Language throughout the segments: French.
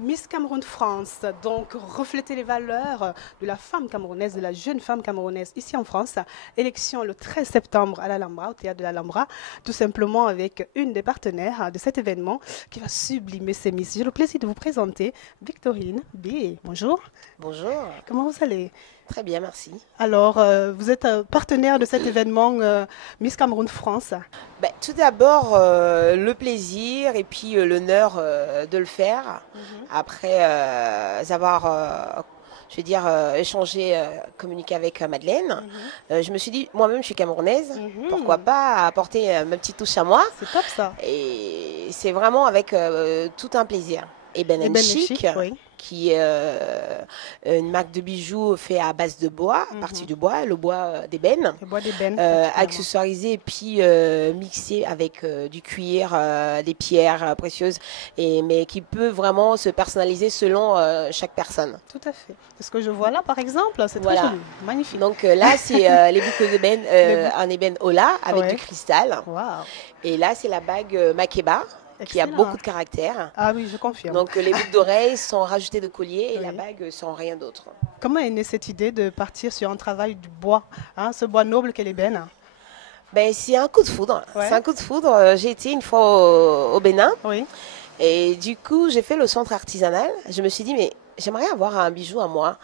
Miss Cameroun France, donc refléter les valeurs de la femme camerounaise, de la jeune femme camerounaise ici en France. Élection le 13 septembre à l'Alhambra, au théâtre de l'Alhambra, tout simplement avec une des partenaires de cet événement qui va sublimer ces Miss. J'ai le plaisir de vous présenter Victorine B. Bonjour. Bonjour. Comment vous allez? Très bien, merci. Alors, vous êtes partenaire de cet événement Miss Cameroun France. Ben, tout d'abord, le plaisir et puis l'honneur de le faire. Après avoir, je veux dire, échangé, communiqué avec Madeleine. Je me suis dit, moi-même, je suis camerounaise. Pourquoi pas apporter ma petite touche à moi? C'est top ça. Et c'est vraiment avec tout un plaisir. Eben Chic, oui. Qui est une marque de bijoux fait à base de bois, à partir du bois, le bois d'ébène, accessoirisé et puis mixé avec du cuir, des pierres précieuses, mais qui peut vraiment se personnaliser selon chaque personne. Tout à fait. C'est ce que je vois là, par exemple, c'est très joli, magnifique. Donc là, c'est les boucles d'ébène, un ébène Ola avec du cristal. Wow. Et là, c'est la bague Makeba. Qui a beaucoup de caractère. Ah oui, je confirme. Donc les boucles d'oreilles sont rajoutées de collier et la bague sans rien d'autre. Comment est née cette idée de partir sur un travail du bois, hein, ce bois noble qu'est l'ébène? Ben, c'est un coup de foudre. C'est un coup de foudre. J'ai été une fois au Bénin. Oui. Et du coup, j'ai fait le centre artisanal. Je me suis dit, mais j'aimerais avoir un bijou à moi.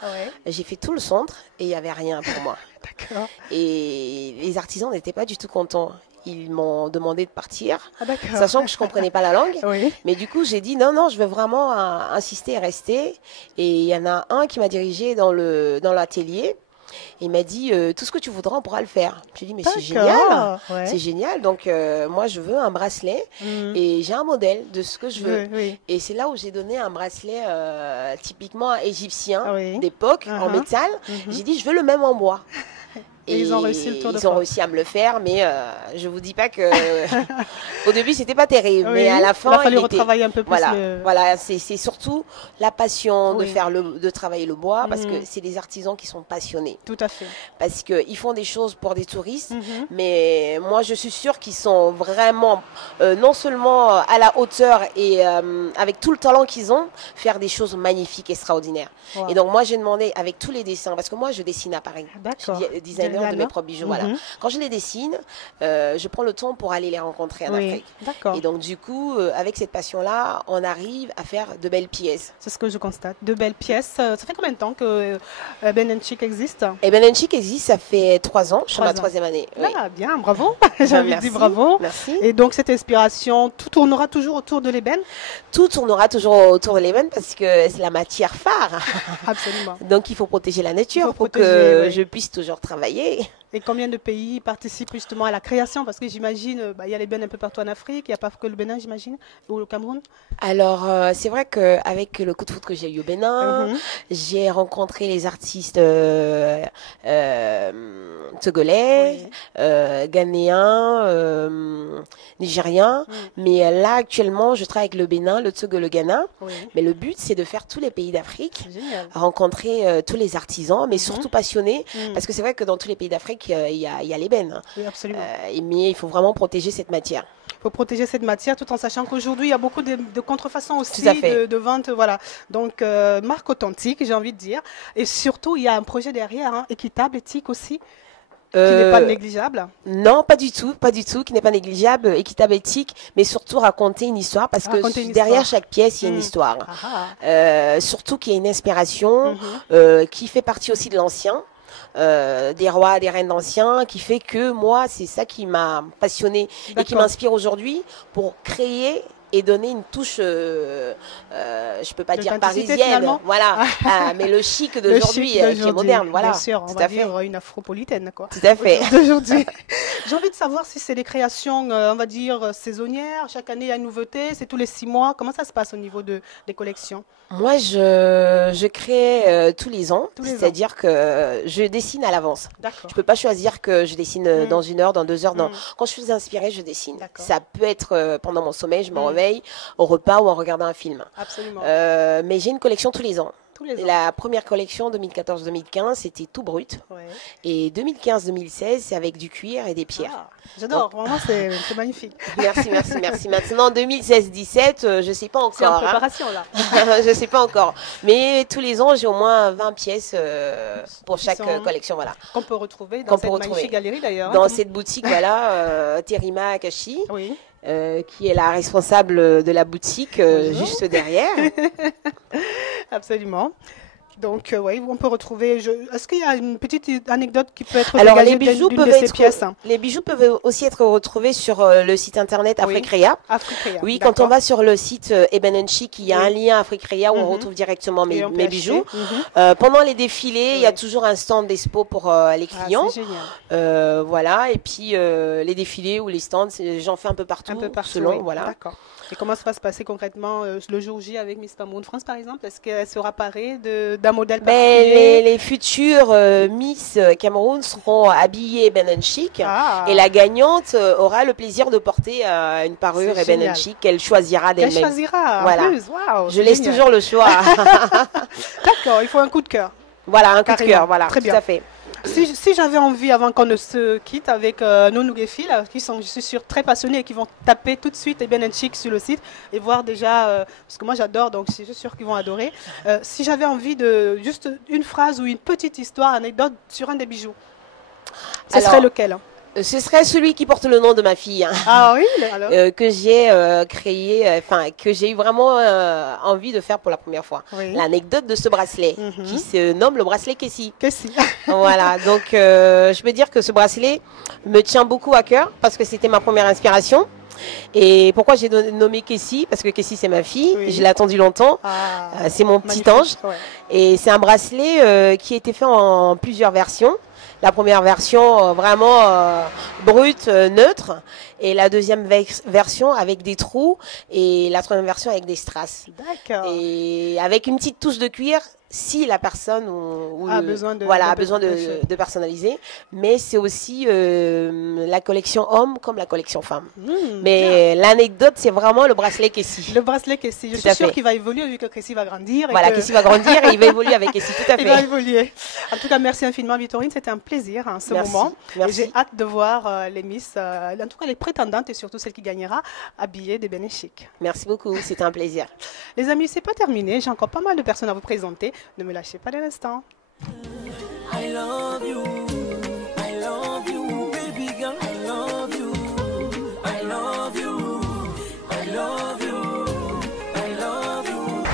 J'ai fait tout le centre et il n'y avait rien pour moi. D'accord. Et les artisans n'étaient pas du tout contents. Ils m'ont demandé de partir, sachant que je ne comprenais pas la langue. Mais du coup, j'ai dit non, je veux vraiment insister et rester. Et il y en a un qui m'a dirigé dans l'atelier. Il m'a dit tout ce que tu voudras, on pourra le faire. J'ai dit mais c'est génial, c'est génial. Donc moi, je veux un bracelet et j'ai un modèle de ce que je veux. Et c'est là où j'ai donné un bracelet typiquement égyptien d'époque en métal. J'ai dit je veux le même en bois. Et ils ont réussi le tour de Ils ont réussi à me le faire, mais je vous dis pas que au début c'était pas terrible, mais à la fin il a fallu retravailler un peu plus. Voilà, c'est surtout la passion de travailler le bois, parce que c'est des artisans qui sont passionnés. Tout à fait. Parce que ils font des choses pour des touristes, mais moi je suis sûre qu'ils sont vraiment non seulement à la hauteur et avec tout le talent qu'ils ont, faire des choses magnifiques, extraordinaires. Et donc moi j'ai demandé avec tous les dessins, parce que moi je dessine à Paris. D'accord. De mes propres bijoux, voilà. Quand je les dessine, je prends le temps pour aller les rencontrer en Afrique. Et donc du coup, avec cette passion-là, on arrive à faire de belles pièces. C'est ce que je constate, de belles pièces. Ça fait combien de temps que Eben Chic existe? Eben Chic existe, ça fait 3 ans, je suis à ma 3e année. Ah, bien, bravo. J'ai envie de dire bravo. Merci. Et donc cette inspiration, tout tournera toujours autour de l'ébène? Tout tournera toujours autour de l'ébène parce que c'est la matière phare. Absolument. Donc il faut protéger la nature pour que je puisse toujours travailler. Et combien de pays participent justement à la création? Parce que j'imagine, il y a l'ébène un peu partout en Afrique, il n'y a pas que le Bénin, j'imagine, ou le Cameroun. Alors, c'est vrai qu'avec le coup de foudre que j'ai eu au Bénin, j'ai rencontré les artistes togolais, ghanéens, nigériens. Mais là, actuellement, je travaille avec le Bénin, le Togo, le Ghana. Mais le but, c'est de faire tous les pays d'Afrique, rencontrer tous les artisans, mais surtout passionnés. Parce que c'est vrai que dans tous les pays d'Afrique, il y a l'ébène. Oui, absolument. Mais il faut vraiment protéger cette matière. Il faut protéger cette matière tout en sachant qu'aujourd'hui, il y a beaucoup de contrefaçons aussi, de vente. Voilà. Donc, marque authentique, j'ai envie de dire. Et surtout, il y a un projet derrière, équitable, éthique aussi. Qui n'est pas négligeable? Non, pas du tout, qui n'est pas négligeable, équitable, éthique, mais surtout raconter une histoire, parce que derrière chaque pièce, il y a une histoire. Surtout qu'il y a une inspiration qui fait partie aussi de l'ancien. Des rois, des reines anciens, qui fait que moi, c'est ça qui m'a passionnée et qui m'inspire aujourd'hui pour créer et donner une touche, je peux pas dire parisienne, voilà, mais le chic d'aujourd'hui qui est moderne, voilà. Bien sûr, on va dire une afropolitaine, quoi. Tout à fait. D'aujourd'hui. J'ai envie de savoir si c'est des créations, on va dire, saisonnières. Chaque année, il y a une nouveauté. C'est tous les 6 mois. Comment ça se passe au niveau des collections? Moi, je crée tous les ans. C'est-à-dire que je dessine à l'avance. Je ne peux pas choisir que je dessine dans 1 heure, dans 2 heures. Non. Quand je suis inspirée, je dessine. Ça peut être pendant mon sommeil, je me réveille, au repas ou en regardant un film. Absolument. Mais j'ai une collection tous les ans. Tous les ans. La première collection 2014-2015, c'était tout brut. Ouais. Et 2015-2016, c'est avec du cuir et des pierres. Ah, j'adore, vraiment, c'est magnifique. Merci, merci, merci. Maintenant, 2016-17, je ne sais pas encore. C'est en préparation, là. Je ne sais pas encore. Mais tous les ans, j'ai au moins 20 pièces pour chaque collection. Voilà. Qu'on peut retrouver dans cette magnifique galerie, d'ailleurs. Dans cette boutique, voilà, Terima Akashi. Oui. Qui est la responsable de la boutique juste derrière. Absolument. Donc, oui, on peut retrouver. Est-ce qu'il y a une petite anecdote qui peut être Alors, les bijoux peuvent aussi être retrouvés sur le site internet Africrea. Africrea. Oui, quand on va sur le site Eben & Chic, il y a un lien Africrea où on retrouve directement mes bijoux. Pendant les défilés, il y a toujours un stand d'expo pour les clients. C'est génial. Voilà, et puis les défilés ou les stands, j'en fais un peu partout. Selon, oui. voilà. D'accord. Et comment ça va se passer concrètement le jour J avec Miss Cameroun France, par exemple? Est-ce qu'elle sera parée d'un modèle particulier? Les futures Miss Cameroun seront habillées Eben & Chic et la gagnante aura le plaisir de porter une parure Eben & Chic qu'elle choisira d'elle-même. Elle choisira, voilà. En plus. Wow, je laisse toujours le choix. D'accord, il faut un coup de cœur. Voilà, un coup de cœur, voilà, très bien. Tout à fait. Si j'avais envie, avant qu'on ne se quitte avec nos Nouguefi, qui sont, je suis sûre, très passionnés et qui vont taper tout de suite Eben & Chic sur le site et voir déjà, parce que moi j'adore, donc je suis sûre qu'ils vont adorer. Si j'avais envie de juste une phrase ou une petite histoire, anecdote sur un des bijoux, ce serait lequel? Ce serait celui qui porte le nom de ma fille. Ah oui, alors que j'ai créé, que j'ai eu vraiment envie de faire pour la première fois. Oui. L'anecdote de ce bracelet, qui se nomme le bracelet Kessi. Kessi. Voilà, donc je peux dire que ce bracelet me tient beaucoup à cœur parce que c'était ma première inspiration. Et pourquoi j'ai nommé Kessi? Parce que Kessi, c'est ma fille, je l'ai attendue longtemps, c'est mon petit ange. Ouais. Et c'est un bracelet qui a été fait en plusieurs versions. La première version vraiment brute, neutre, et la deuxième version avec des trous, et la troisième version avec des strass. D'accord. Et avec une petite touche de cuir, si la personne a besoin de personnaliser. Mais c'est aussi la collection homme comme la collection femme. Mais l'anecdote, c'est vraiment le bracelet Kessi. Le bracelet Kessi. Je suis sûre qu'il va évoluer vu que Kessi va grandir. Voilà, Kessi va grandir et il va évoluer avec Kessi, tout à fait. Il va évoluer. En tout cas, merci infiniment, Victorine. C'était un plaisir ce moment. Merci. J'ai hâte de voir les Miss, en tout cas les prétendantes et surtout celle qui gagnera, habillées d'Eben & Chic. Merci beaucoup, c'était un plaisir. Les amis, c'est pas terminé. J'ai encore pas mal de personnes à vous présenter. Ne me lâchez pas dès l'instant. I love you, baby girl, I love you, I love you, I love you, I love you.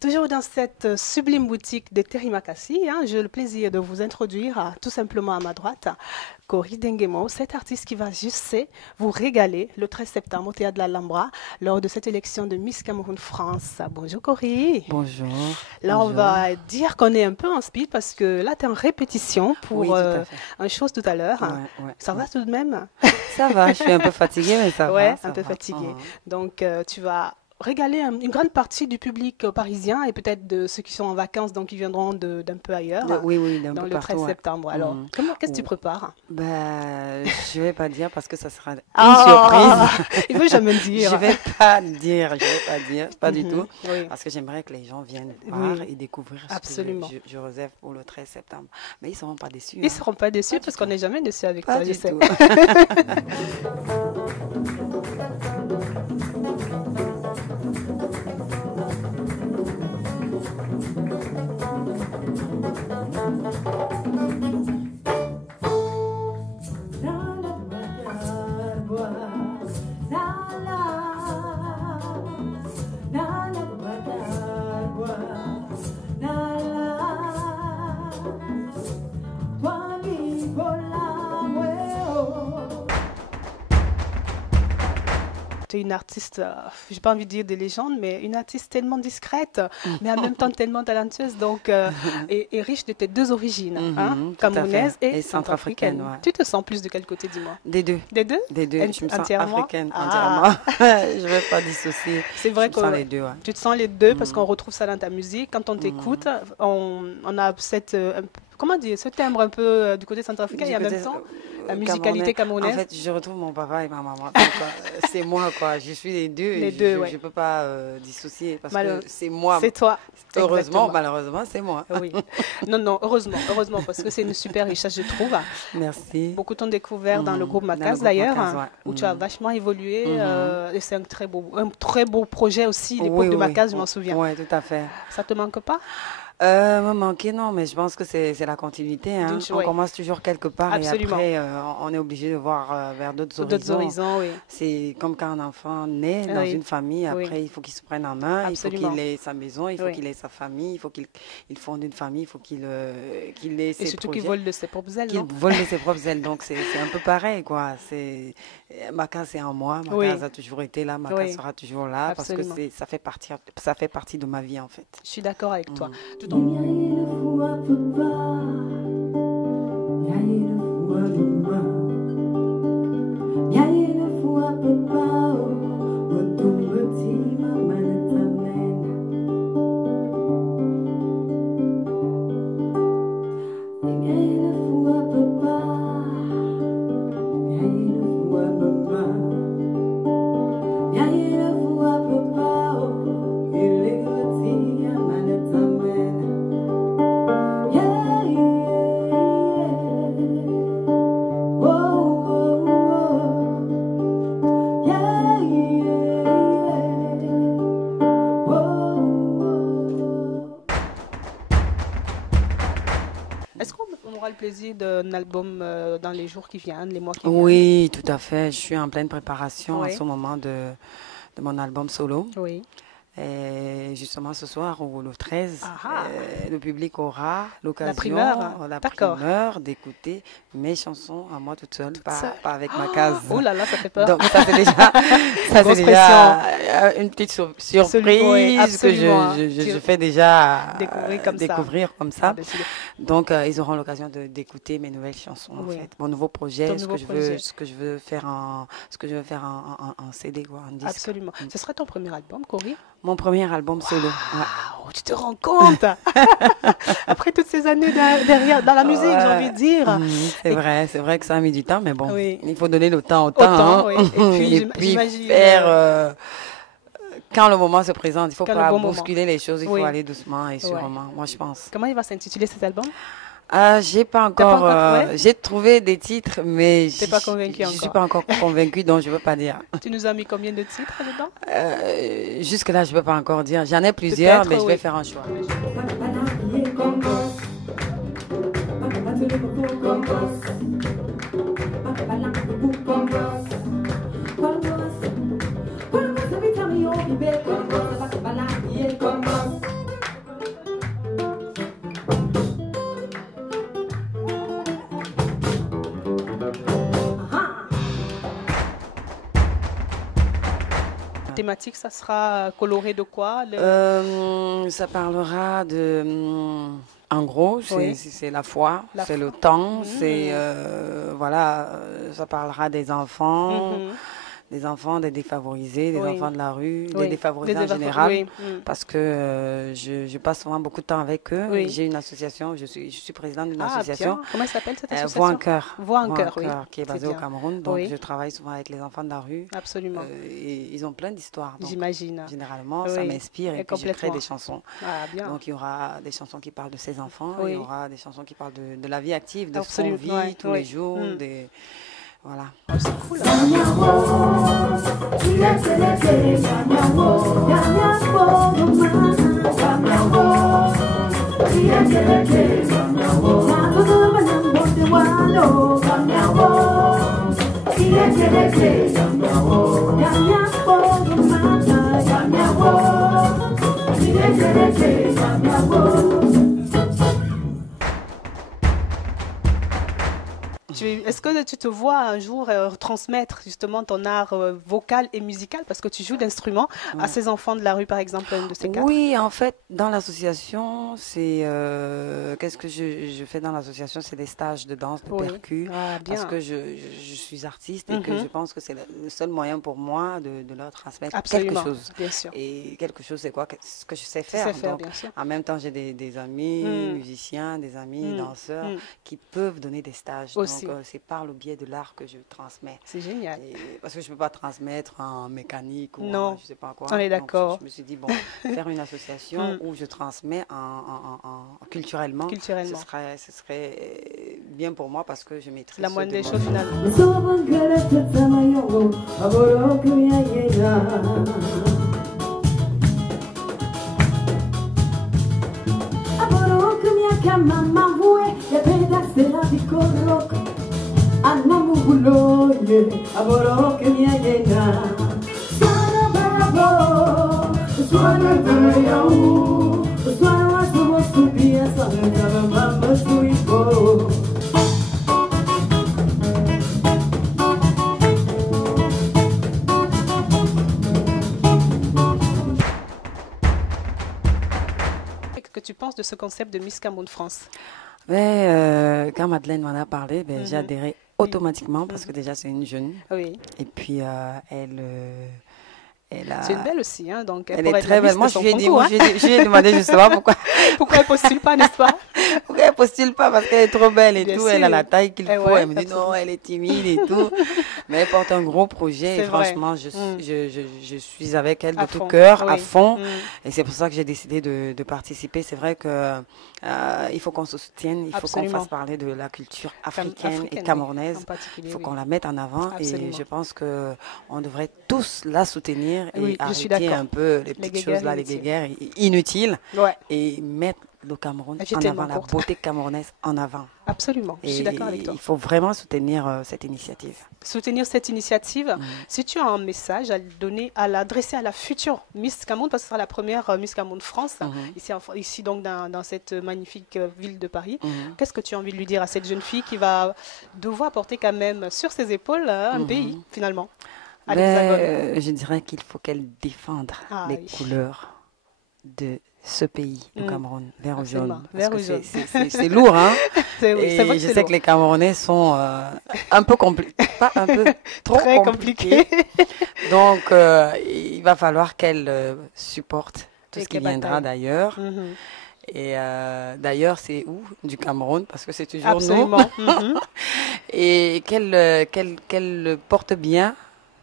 Toujours dans cette sublime boutique de Terima Kassi, j'ai le plaisir de vous introduire tout simplement à ma droite Cory Dengemo, cette artiste qui va juste vous régaler le 13 septembre au Théâtre de l'Alhambra lors de cette élection de Miss Cameroun France. Bonjour Cory. Bonjour. Là, on va dire qu'on est un peu en speed parce que là, tu es en répétition pour un chose tout à l'heure. Ça va tout de même? Ça va, je suis un peu fatiguée, mais ça va. Ouais, un peu fatiguée. Donc, tu vas régaler une grande partie du public parisien et peut-être de ceux qui sont en vacances, donc qui viendront d'un peu ailleurs, d'un dans peu le 13 septembre. Alors, qu'est-ce que tu prépares? Je ne vais pas dire parce que ça sera une surprise. Il ne veut jamais le dire. Je ne vais pas dire, pas du tout, parce que j'aimerais que les gens viennent voir et découvrir ce que je réserve pour le 13 septembre. Mais ils ne seront pas déçus. Ils ne seront pas déçus parce qu'on n'est jamais déçus avec toi, je sais. Tu es une artiste, je n'ai pas envie de dire de légende, mais une artiste tellement discrète, mais en même temps tellement talentueuse, donc, et riche de tes deux origines, camerounaise et centrafricaine. Tu te sens plus de quel côté, dis-moi? Des deux. Des deux? Des deux. Je me sens africaine entièrement. Je ne vais pas dissocier. C'est vrai que les deux, tu te sens les deux parce qu'on retrouve ça dans ta musique. Quand on t'écoute, on a cette... comment dire, ce timbre un peu du côté centrafricain et en même temps la musicalité camerounaise. En fait, je retrouve mon papa et ma maman. C'est moi, quoi. Je suis les deux. Je ne peux pas dissocier parce que c'est moi. C'est toi. Heureusement, Exactement. malheureusement, c'est moi. Oui. Non, heureusement, parce que c'est une super richesse, je trouve. Merci. Beaucoup t'ont découvert dans le groupe Macaz, d'ailleurs, où tu as vachement évolué. Et c'est un très beau projet aussi, l'époque de Macaz, je m'en souviens. Oui, tout à fait. Ça te manque pas? Me manquer, non, mais je pense que c'est la continuité. Hein. On commence toujours quelque part. Absolument. Et après, on est obligé de voir vers d'autres horizons. Oui. C'est comme quand un enfant naît dans une famille. Après, il faut qu'il se prenne en main. Absolument. Il faut qu'il ait sa maison, il faut qu'il ait sa famille, il faut qu'il fonde une famille, il faut qu'il ait ses projets. Et surtout qu'il vole de ses propres ailes. Qu'il vole de ses propres ailes. Donc, c'est un peu pareil, quoi. Macaz, c'est en moi. Macaz a toujours été là. Macaz sera toujours là. Absolument. Parce que ça fait partie de ma vie, en fait. Je suis d'accord avec toi. Plaisir d'un album dans les jours qui viennent, les mois qui viennent? Oui, tout à fait. Je suis en pleine préparation en ce moment de mon album solo. Oui. Et justement, ce soir, ou le 13, le public aura l'occasion, la primeur d'écouter mes chansons à moi toute seule, pas avec Macaz. Oh là là, ça fait peur. Donc, ça c'est déjà une petite surprise que je fais déjà découvrir comme ça. Donc, ils auront l'occasion d'écouter mes nouvelles chansons, en fait. Mon nouveau projet, ce que je veux faire en CD, quoi, en disque. Absolument. Ce sera ton premier album, Cory? Mon premier album solo. Wow, tu te rends compte? Après toutes ces années derrière, dans la musique, j'ai envie de dire. C'est vrai que ça a mis du temps, mais bon, il faut donner le temps au temps. Et puis faire... quand le moment se présente, il ne faut pas bousculer les choses, il faut aller doucement et sûrement, moi je pense. Comment il va s'intituler cet album? J'ai pas encore. J'ai trouvé des titres, mais je suis pas encore convaincue, donc je veux pas dire. Tu nous as mis combien de titres dedans? Jusque là, je peux pas encore dire. J'en ai plusieurs, mais je vais faire un choix. Thématique, ça sera coloré de quoi? Ça parlera de... En gros, c'est la foi, c'est le temps, c'est... voilà, ça parlera des enfants... Des enfants, des défavorisés, des enfants de la rue, des défavorisés en général, parce que je passe souvent beaucoup de temps avec eux. J'ai une association, je suis présidente d'une association. Bien. Comment s'appelle cette association? Voix en Cœur. Voix en Cœur, qui est basée au Cameroun. Donc, je travaille souvent avec les enfants de la rue. Absolument. Et ils ont plein d'histoires. J'imagine. Généralement, ça m'inspire et puis je crée des chansons. Bien. Donc, il y aura des chansons qui parlent de ces enfants, il y aura des chansons qui parlent de la vie active, de ce qu'on vit tous les jours, voilà. C'est cool. Est-ce que tu te vois un jour transmettre justement ton art vocal et musical, parce que tu joues d'instruments à ces enfants de la rue, par exemple, un de ces cas? Oui, en fait, dans l'association, c'est qu'est-ce que je fais dans l'association? C'est des stages de danse, de percus, parce que je suis artiste et que je pense que c'est le seul moyen pour moi de leur transmettre quelque chose. Bien sûr. Et quelque chose, c'est quoi? Ce que je sais faire. Donc, bien sûr. En même temps, j'ai des amis musiciens, des amis danseurs qui peuvent donner des stages. Aussi. c'est par le biais de l'art que je transmets. C'est génial. Parce que je ne peux pas transmettre en mécanique ou non. je ne sais pas quoi. On est d'accord. Je me suis dit, bon, faire une association où je transmets culturellement, ce serait bien pour moi parce que je maîtrise la moindre des choses finalement. Qu'est-ce que tu penses de ce concept de Miss Cameroun France? Quand Madeleine m'en a parlé, j'ai adhéré automatiquement parce que déjà c'est une jeune. Oui. Et puis elle a... C'est une belle aussi, hein, donc elle est très belle. Moi, je lui ai demandé justement pourquoi elle postule pas, n'est-ce pas? Pourquoi elle postule pas? Parce qu'elle est trop belle et tout. Elle a la taille qu'il faut. Ouais, elle me dit non, elle est timide et tout. Mais elle porte un gros projet et franchement, je suis avec elle de tout cœur, à fond. Et c'est pour ça que j'ai décidé de participer. C'est vrai que il faut qu'on se soutienne, il faut qu'on fasse parler de la culture africaine et camerounaise. Il faut qu'on la mette en avant. Et je pense que on devrait tous la soutenir et arrêter un peu les petites choses là, les guéguerres inutiles et mettre le Cameroun en avant, la beauté camerounaise en avant. Absolument, je suis d'accord avec toi. Il faut vraiment soutenir cette initiative. Soutenir cette initiative. Si tu as un message à l'adresser à la future Miss Cameroun, parce que ce sera la première Miss Cameroun France, ici donc dans cette magnifique ville de Paris, qu'est-ce que tu as envie de lui dire à cette jeune fille qui va devoir porter quand même sur ses épaules un pays finalement? Je dirais qu'il faut qu'elle défende les couleurs de ce pays, le Cameroun, vert ou jaune. C'est lourd, hein? Et je sais que les Camerounais sont un peu compliqués, pas un peu, trop compliqués. Donc, il va falloir qu'elle supporte tout ce qui viendra d'ailleurs. Et d'ailleurs, c'est où? Du Cameroun, parce que c'est toujours nous. Et qu'elle porte bien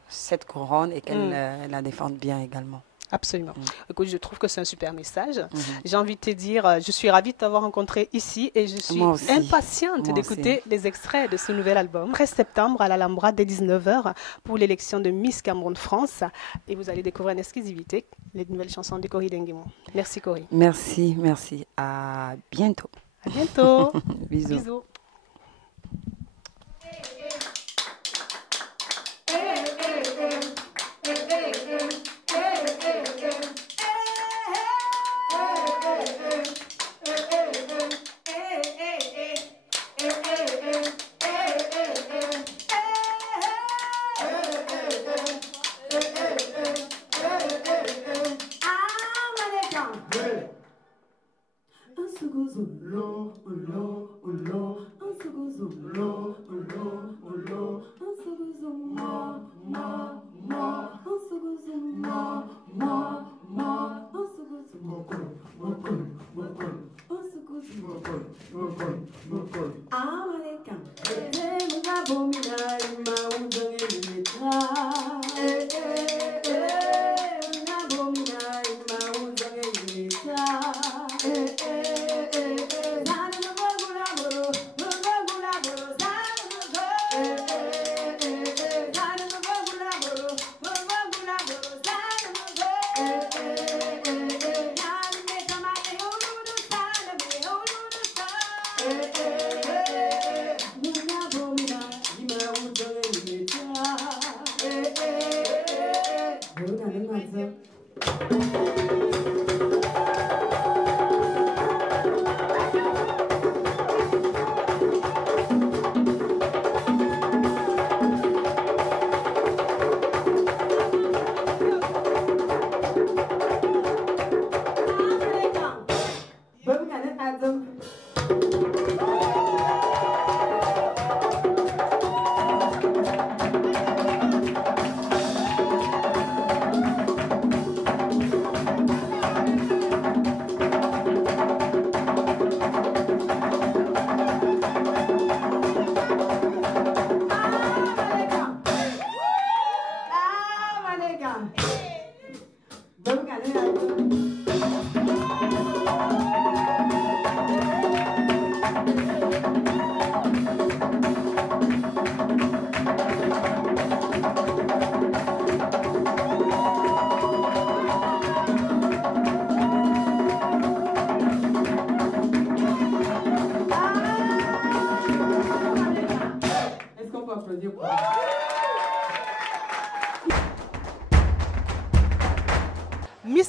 cette couronne et qu'elle la défende bien également. Absolument. Écoute, je trouve que c'est un super message. J'ai envie de te dire, je suis ravie de t'avoir rencontré ici et je suis impatiente d'écouter les extraits de ce nouvel album. 13 septembre à l'Alhambra dès 19h pour l'élection de Miss Cameroun France. Et vous allez découvrir en exclusivité les nouvelles chansons de Cory Denguimon. Merci Cory. Merci, merci. À bientôt. À bientôt. Bisous. Bisous.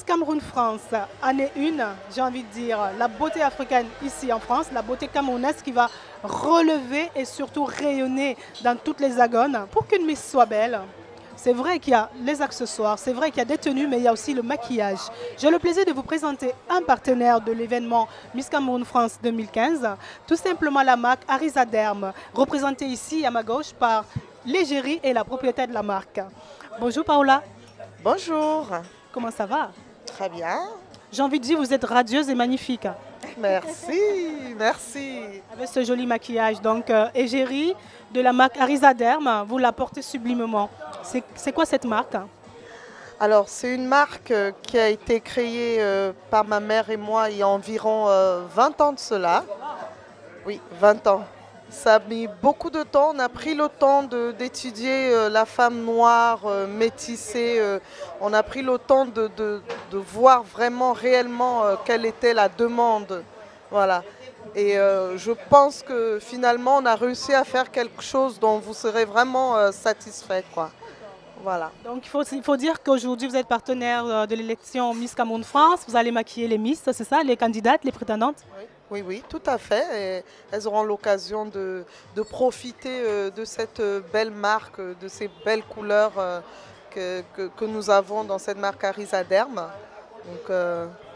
Cameroun France, année 1, j'ai envie de dire, la beauté africaine ici en France, la beauté camerounaise qui va relever et surtout rayonner dans toutes les agones. Pour qu'une Miss soit belle, c'est vrai qu'il y a les accessoires, c'est vrai qu'il y a des tenues, mais il y a aussi le maquillage. J'ai le plaisir de vous présenter un partenaire de l'événement Miss Cameroun France 2015, tout simplement la marque Arisa Derm, représentée ici à ma gauche par l'égérie et la propriétaire de la marque. Bonjour Paola. Bonjour. Comment ça va? Très bien. J'ai envie de dire, vous êtes radieuse et magnifique. Merci, merci. Avec ce joli maquillage. Donc, égérie de la marque Arisa Derm, vous la portez sublimement. C'est quoi cette marque? Alors, c'est une marque qui a été créée par ma mère et moi il y a environ 20 ans de cela. Oui, 20 ans. Ça a mis beaucoup de temps. On a pris le temps d'étudier la femme noire, métissée. On a pris le temps de voir vraiment, réellement quelle était la demande. Voilà. Et je pense que finalement, on a réussi à faire quelque chose dont vous serez vraiment satisfait, quoi. Voilà. Donc il faut dire qu'aujourd'hui, vous êtes partenaire de l'élection Miss Cameroun France. Vous allez maquiller les Miss, c'est ça, les candidates, les prétendantes? Oui, oui, tout à fait. Et elles auront l'occasion de profiter de cette belle marque, de ces belles couleurs que nous avons dans cette marque Arisa Derm. Donc,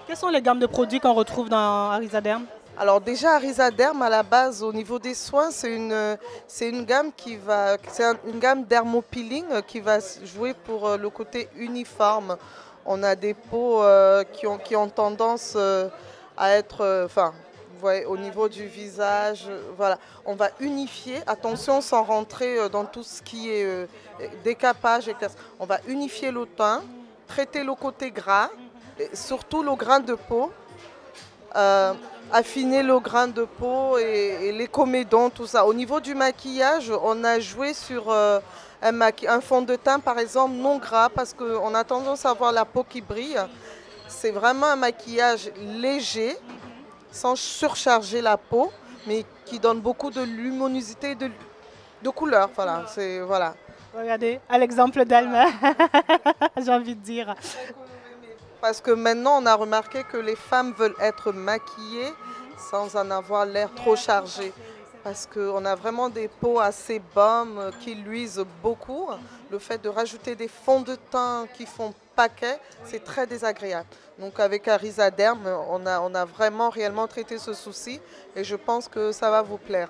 quelles sont les gammes de produits qu'on retrouve dans Arisa Derm? Alors déjà, Arisa Derm, à la base, au niveau des soins, c'est une gamme une gamme dermopeeling qui va jouer pour le côté uniforme. On a des peaux qui ont tendance à être, vous voyez, au niveau du visage, voilà. On va unifier, attention sans rentrer dans tout ce qui est décapage. On va unifier le teint, traiter le côté gras, et surtout le grain de peau, affiner le grain de peau et les comédons, tout ça. Au niveau du maquillage, on a joué sur un fond de teint, par exemple, non gras, parce qu'on a tendance à avoir la peau qui brille. C'est vraiment un maquillage léger, sans surcharger la peau, mais qui donne beaucoup de luminosité, de couleur. Voilà, voilà. Regardez, à l'exemple d'Alma, j'ai envie de dire. Parce que maintenant, on a remarqué que les femmes veulent être maquillées sans en avoir l'air trop chargé. Parce qu'on a vraiment des peaux assez baumes qui luisent beaucoup. Le fait de rajouter des fonds de teint qui font paquet, c'est très désagréable. Donc avec Arisa Derm, on a vraiment réellement traité ce souci et je pense que ça va vous plaire.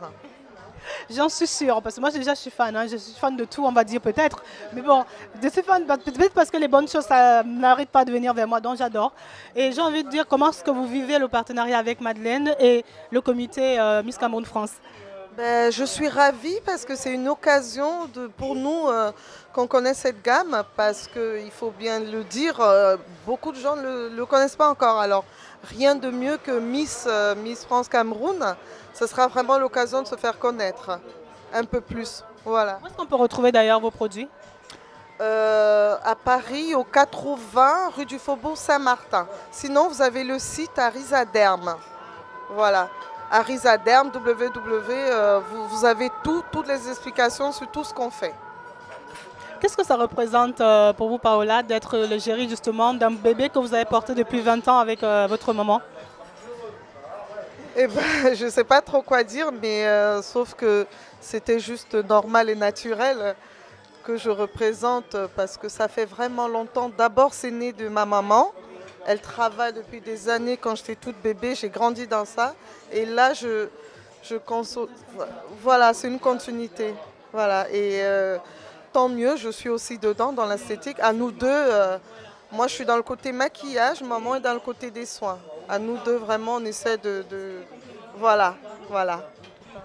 J'en suis sûre, parce que moi déjà je suis fan, je suis fan de tout, on va dire peut-être. Mais bon, je suis fan peut-être parce que les bonnes choses, ça n'arrête pas de venir vers moi, donc j'adore. Et j'ai envie de dire, comment est-ce que vous vivez le partenariat avec Madeleine et le comité Miss Cameroun France? Je suis ravie parce que c'est une occasion pour nous qu'on connaisse cette gamme, parce qu'il faut bien le dire, beaucoup de gens ne le connaissent pas encore. Alors rien de mieux que Miss France Cameroun. Ce sera vraiment l'occasion de se faire connaître un peu plus. Voilà. Où est-ce qu'on peut retrouver d'ailleurs vos produits? À Paris, au 80 rue du Faubourg Saint-Martin. Sinon, vous avez le site Arisa Derm. Voilà. Arisa Derm, vous avez toutes les explications sur tout ce qu'on fait. Qu'est-ce que ça représente pour vous, Paola, d'être l'égérie justement d'un bébé que vous avez porté depuis 20 ans avec votre maman? Eh ben, je ne sais pas trop quoi dire, mais sauf que c'était juste normal et naturel que je représente parce que ça fait vraiment longtemps. D'abord, c'est né de ma maman. Elle travaille depuis des années. Quand j'étais toute bébé, j'ai grandi dans ça. Et là, voilà, c'est une continuité. Voilà. Et tant mieux, je suis aussi dedans, dans l'esthétique. À nous deux, moi, je suis dans le côté maquillage, maman est dans le côté des soins. À nous deux, vraiment, on essaie Voilà, voilà.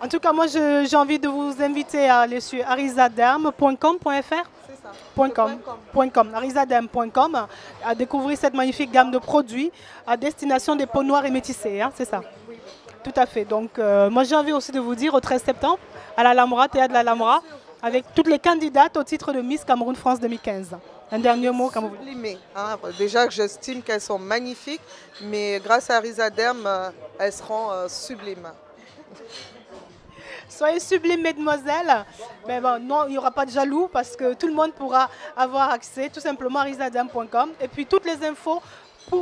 En tout cas, moi, j'ai envie de vous inviter à aller sur arisaderm.com.fr. .com, arisaderm.com, à découvrir cette magnifique gamme de produits à destination des peaux noires et métissées, c'est ça? Oui. Tout à fait. Donc, moi, j'ai envie aussi de vous dire au 13 septembre, à l'Alhambra, théâtre de l'Alhambra, avec toutes les candidates au titre de Miss Cameroun France 2015. Un dernier mot, comme vous voulez. Déjà que j'estime qu'elles sont magnifiques, mais grâce à Arisa Derm, elles seront sublimes. Soyez sublimes, mesdemoiselles. Mais bon, non, il n'y aura pas de jaloux parce que tout le monde pourra avoir accès tout simplement à arisaderm.com. Et puis toutes les infos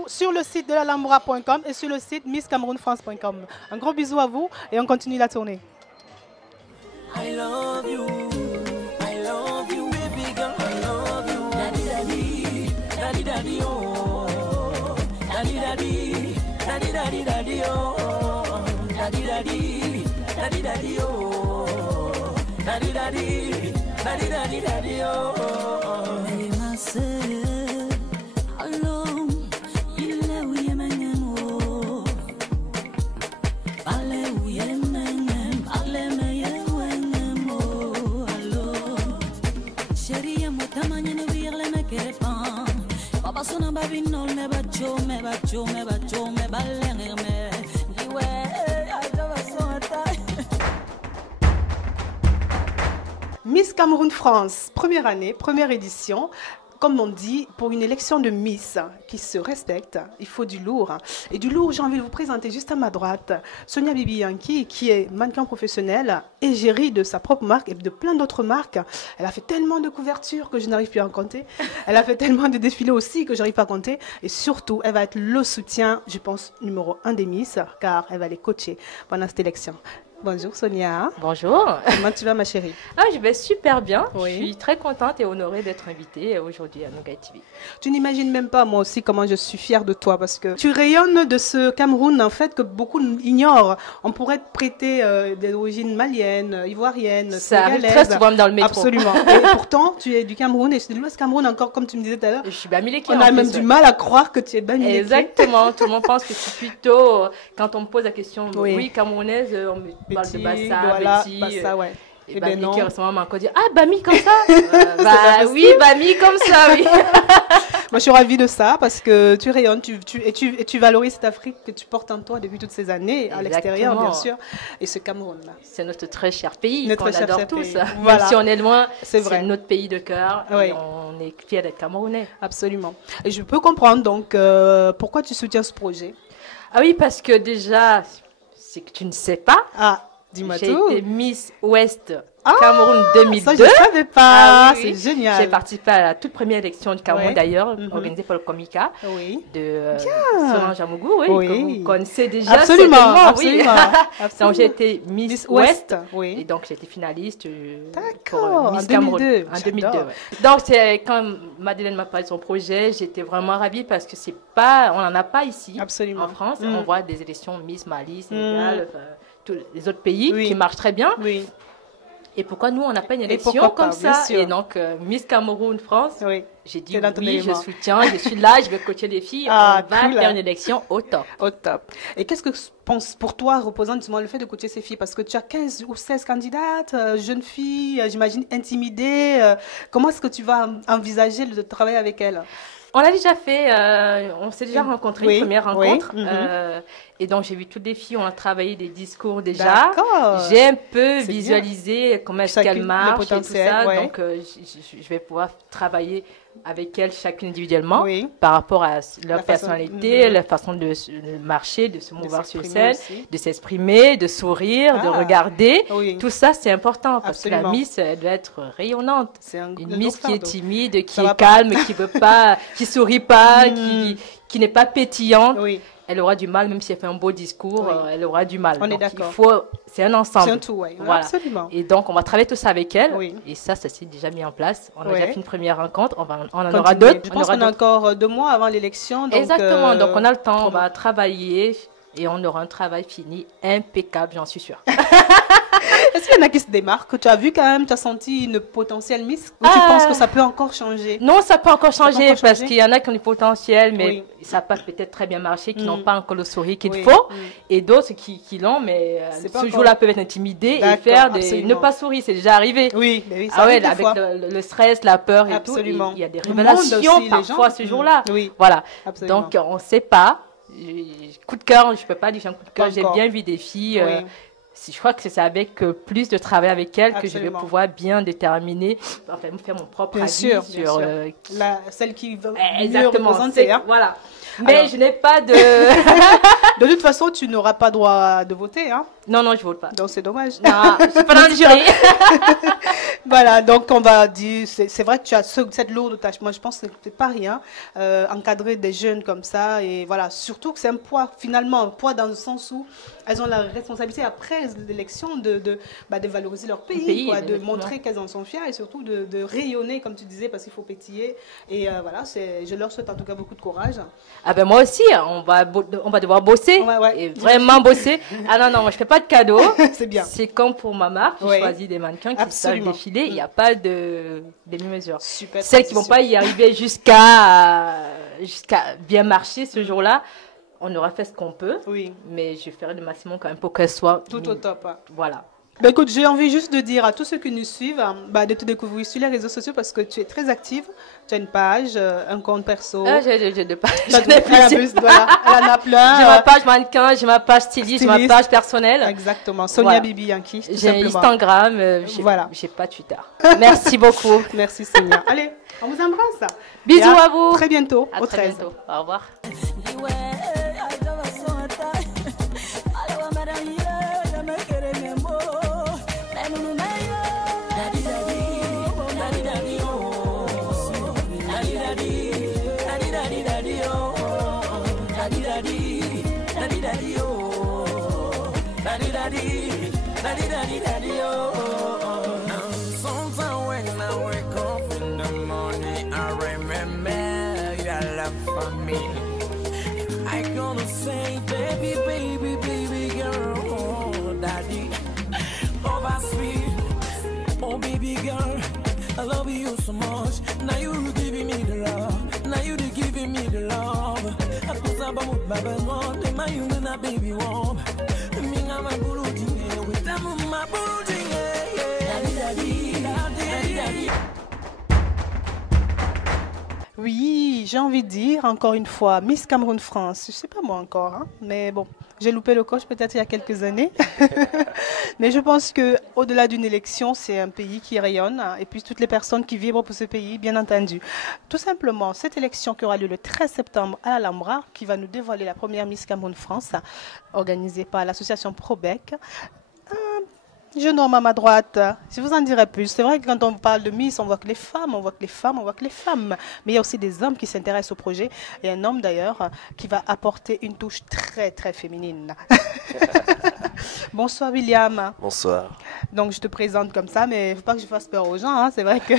sur le site de l'Alhambra.com et sur le site misscamerounfrance.com. Un gros bisou à vous et on continue la tournée. I love you, baby girl, I love you. Daddy, daddy, daddy, daddy, oh. Daddy, daddy, daddy, daddy, daddy, oh. Daddy, daddy, daddy, daddy, oh. Daddy, daddy, daddy, daddy, daddy, oh. Hey, my sir, hello, you know we are oh. Bale, we are Miss Cameroun France, première année, première édition. Comme on dit, pour une élection de Miss qui se respecte, il faut du lourd. Et du lourd, j'ai envie de vous présenter juste à ma droite Sonia Bibi Yankee, qui est mannequin professionnelle, égérie de sa propre marque et de plein d'autres marques. Elle a fait tellement de couvertures que je n'arrive plus à en compter. Elle a fait tellement de défilés aussi que je n'arrive pas à compter. Et surtout, elle va être le soutien, je pense, numéro 1 des Miss, car elle va les coacher pendant cette élection. Bonjour Sonia. Bonjour. Comment tu vas ma chérie? Je vais super bien. Oui. Je suis très contente et honorée d'être invitée aujourd'hui à Nogai TV. Tu n'imagines même pas moi aussi comment je suis fière de toi parce que tu rayonnes de ce Cameroun en fait que beaucoup ignorent. On pourrait te prêter des origines maliennes, ivoiriennes, ça arrive sénégalaises. très souvent dans le métro. Absolument. Et pourtant tu es du Cameroun et de l'Ouest Cameroun encore comme tu me disais tout à l'heure. Je suis Bamileke. On a même du mal à croire que tu es Bamileke. Exactement. Tout le monde pense que je suis plutôt, quand on me pose la question, oui camerounaise, on me parle de Bassa, voilà, Betty. Bassa, ouais. Et Bamileke récemment m'a encore dit Bami comme ça. Oui, Bami comme ça, oui. Moi, je suis ravie de ça parce que tu rayonnes, tu valorises cette Afrique que tu portes en toi depuis toutes ces années, à l'extérieur, bien sûr, et ce Cameroun-là. C'est notre très cher pays, qu'on très adore cher tous. Pays. Voilà. Même si on est loin, c'est notre pays de cœur, oui. et on est fiers d'être Camerounais. Absolument. Et je peux comprendre, donc, pourquoi tu soutiens ce projet? Ah oui, parce que déjà, c'est que tu ne sais pas. Dis-moi j'ai tout. été Miss Ouest Cameroun 2002. Ça, je ne savais pas. Oui. C'est génial. J'ai participé à la toute première élection du Cameroun, d'ailleurs, organisée par le Comica de Solange Amougou, que vous connaissez déjà. Absolument. Oui. Donc, j'ai été Miss Ouest. Et donc, j'ai été finaliste pour Miss Cameroun en 2002. Donc, quand Madeleine m'a parlé de son projet, j'étais vraiment ravie parce que on n'en a pas ici en France. On voit des élections Miss Mali, Sénégal, tous les autres pays qui marchent très bien. Et pourquoi nous, on n'a pas une élection comme ça? Et donc, Miss Cameroun France, j'ai dit oui, je soutiens, je suis là, je vais coacher les filles, on va faire une élection au top. Au top. Et qu'est-ce que pour toi représente justement le fait de coacher ces filles? Parce que tu as 15 ou 16 candidates, jeunes filles, j'imagine intimidées. Comment est-ce que tu vas envisager de travailler avec elles? On l'a déjà fait, on s'est déjà rencontrés, une première rencontre. Et donc, j'ai vu toutes les filles, on a travaillé des discours déjà. J'ai un peu visualisé comment est-ce qu'elles marchent et tout ça. Donc, je vais pouvoir travailler avec elles chacune individuellement par rapport à leur personnalité, leur façon de marcher, de se mouvoir sur scène, de s'exprimer, de sourire, de regarder. Tout ça, c'est important parce que la Miss, elle doit être rayonnante. Une Miss qui est timide, qui est calme, qui veut pas, qui sourit pas, qui n'est pas pétillante. Elle aura du mal, même si elle fait un beau discours, elle aura du mal. On donc, est d'accord. C'est un ensemble. C'est un tout, voilà. Absolument. Et donc, on va travailler tout ça avec elle. Et ça s'est déjà mis en place. On a déjà fait une première rencontre. On en aura d'autres. Je pense qu'on a encore 2 mois avant l'élection. Exactement. Donc, on a le temps. On va travailler et on aura un travail fini impeccable, j'en suis sûre. Est-ce qu'il y en a qui se démarquent? Tu as vu quand même, tu as senti une potentielle Miss? Ou tu penses que ça peut encore changer? Non, ça peut encore changer parce qu'il y en a qui ont du potentiel, mais ça n'a pas peut-être très bien marché, qui n'ont pas encore le sourire qu'il faut. Et d'autres qui l'ont, mais ce jour-là peuvent être intimidés et faire ne pas sourire. C'est déjà arrivé. Oui, avec le stress, la peur et tout. Il y a des révélations parfois ce jour-là. Voilà. Donc, on ne sait pas. Coup de cœur, je ne peux pas dire un coup de cœur. J'ai bien vu des filles. Je crois que c'est avec plus de travail avec elles que je vais pouvoir bien déterminer, enfin, faire mon propre avis sur celle qui veut exactement mieux représenter. Voilà. Mais alors, je n'ai pas de... De toute façon, tu n'auras pas droit de voter, hein? Non, non, je vote pas. Donc c'est dommage. Non, je suis pas dans le jury. Voilà, donc on va dire, c'est vrai que tu as cette lourde tâche. Moi, je pense que c'est pas rien, encadrer des jeunes comme ça, et voilà, surtout que c'est un poids, finalement, un poids dans le sens où elles ont la responsabilité après l'élection de valoriser leur pays, quoi, de montrer qu'elles en sont fières et surtout de rayonner, comme tu disais, parce qu'il faut pétiller. Et voilà, je leur souhaite en tout cas beaucoup de courage. Ah ben moi aussi, on va devoir bosser, et vraiment bosser. Ah non, non, moi je fais pas de cadeaux. C'est bien. C'est comme pour ma marque, je choisis des mannequins qui savent défiler, il n'y a pas de demi-mesure. Celles qui ne vont pas y arriver jusqu'à bien marcher ce jour-là, on aura fait ce qu'on peut, mais je ferai le maximum quand même pour qu'elle soit tout au top. Voilà. Bah écoute, j'ai envie juste de dire à tous ceux qui nous suivent de te découvrir sur les réseaux sociaux parce que tu es très active. Tu as une page, un compte perso. J'ai deux pages. Voilà, elle en a plein. J'ai ma page mannequin, j'ai ma page styliste, j'ai ma page personnelle. Exactement. Sonia Bibi Yankee. J'ai Instagram, j'ai pas Twitter. Merci beaucoup. Merci Sonia. Allez, on vous embrasse. Bisous à vous. Très bientôt. À très bientôt. Au revoir. Sometimes when I wake up in the morning, I remember your love for me. I gonna say, baby, baby, baby girl, oh daddy, oh that's sweet, oh baby girl, I love you so much. Now you giving me the love, now you giving me the love. I put up a mood, baby, one, my young baby warm. Oui, j'ai envie de dire, encore une fois, Miss Cameroun France. Je ne sais pas moi encore, hein, mais bon, j'ai loupé le coche peut-être il y a quelques années. Mais je pense qu'au-delà d'une élection, c'est un pays qui rayonne, hein, et puis toutes les personnes qui vibrent pour ce pays, bien entendu. Tout simplement, cette élection qui aura lieu le 13 septembre à l'Alhambra, qui va nous dévoiler la première Miss Cameroun France, organisée par l'association Probec. Jeune homme à ma droite, je vous en dirai plus. C'est vrai que quand on parle de Miss, on voit que les femmes, on voit que les femmes, on voit que les femmes. Mais il y a aussi des hommes qui s'intéressent au projet. Et un homme d'ailleurs qui va apporter une touche très très féminine. Bonsoir William. Bonsoir. Donc je te présente comme ça, mais il ne faut pas que je fasse peur aux gens. Hein. C'est vrai que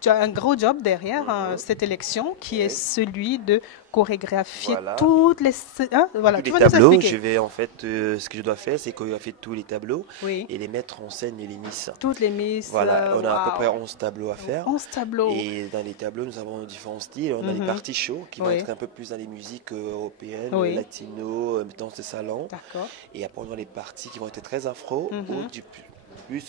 tu as un gros job derrière cette élection qui est celui de chorégraphier toutes les... Hein, voilà, tous les tableaux. Je vais en fait, ce que je dois faire, c'est chorégraphier tous les tableaux et les mettre en scène et les Miss. Toutes les Miss. Voilà, on a à peu près 11 tableaux à faire. 11 tableaux. Et dans les tableaux, nous avons différents styles. On a les parties show qui vont être un peu plus dans les musiques européennes, latino, danse de salon. D'accord. Et après, on a les parties qui vont être très afro ou du plus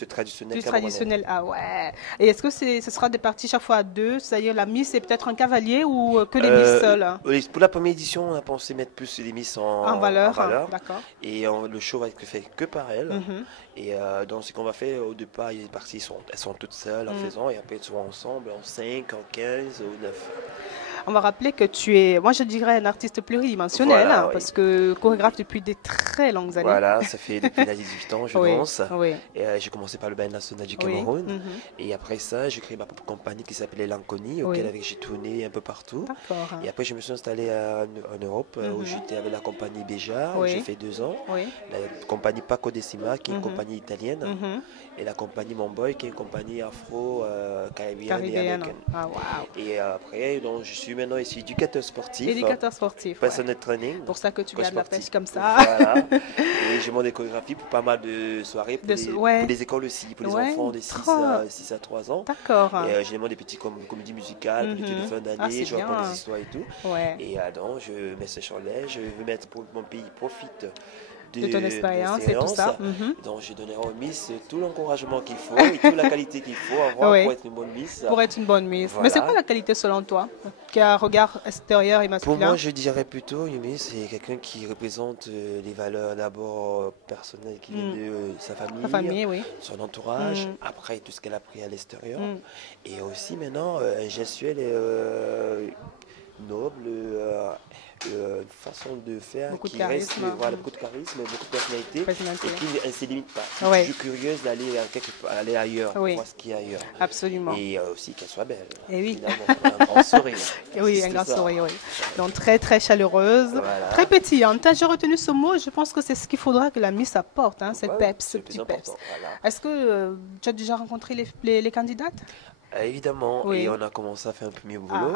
traditionnel. Plus traditionnel, ah ouais. Et est-ce que ce sera des parties chaque fois à deux, c'est-à-dire la Miss c'est peut-être un cavalier ou que les Miss seules? Pour la première édition, on a pensé mettre plus les Miss en valeur. D'accord. Et le show va être fait que par elles. Et donc ce qu'on va faire au départ, les parties elles sont toutes seules en faisant, et après elles sont ensemble en 5, en 15 ou 9. On va rappeler que tu es, moi je dirais, un artiste pluridimensionnel, parce que chorégraphe depuis des très longues années. Voilà, ça fait depuis 18 ans, je pense. Et j'ai commencé par le Ballet National du Cameroun. Et après ça, j'ai créé ma propre compagnie qui s'appelait Lanconi, auquel j'ai tourné un peu partout. Et après, je me suis installé en Europe, où j'étais avec la compagnie Béjar, où j'ai fait 2 ans. La compagnie Paco Decima, qui est une compagnie italienne. Et la compagnie Monboy, qui est une compagnie afro-caribéenne et américaine. Et après, donc, je suis maintenant ici éducateur sportif. Éducateur sportif. Personal training. Pour ça que tu gardes la pêche comme ça. Voilà. Et je monte des chorégraphies pour pas mal de soirées, pour les écoles aussi, pour les enfants de 6 à 3 ans. D'accord. Et j'ai demandé des petites comédies musicales, pour les fins d'année, je raconte des histoires et tout. Et donc, je mets ça sur l'air, je veux mettre pour que mon pays profite de ton expérience et tout ça. Donc, je donnerai aux Miss tout l'encouragement qu'il faut et toute la qualité qu'il faut avoir pour être une bonne Miss. Pour être une bonne Miss. Voilà. Mais c'est quoi la qualité selon toi, qui a un regard extérieur et masculin? Pour moi, je dirais plutôt une Miss, c'est quelqu'un qui représente les valeurs d'abord personnelles qui viennent de sa famille, son entourage, après tout ce qu'elle a pris à l'extérieur. Et aussi maintenant, un gestuel noble, une façon de faire beaucoup qui reste, voilà, beaucoup de charisme, beaucoup de personnalité, et qui ne se limite pas. Je suis curieuse d'aller ailleurs, voir ce qu'il y a ailleurs. Absolument. Et aussi qu'elle soit belle. Et oui. Un grand sourire. Et oui, un grand sourire, oui. Donc très très chaleureuse, très pétillante. J'ai retenu ce mot, je pense que c'est ce qu'il faudra que la Miss apporte, hein, cette peps, ce petit peps. Voilà. Est-ce que tu as déjà rencontré les candidates? Évidemment, et on a commencé à faire un premier boulot.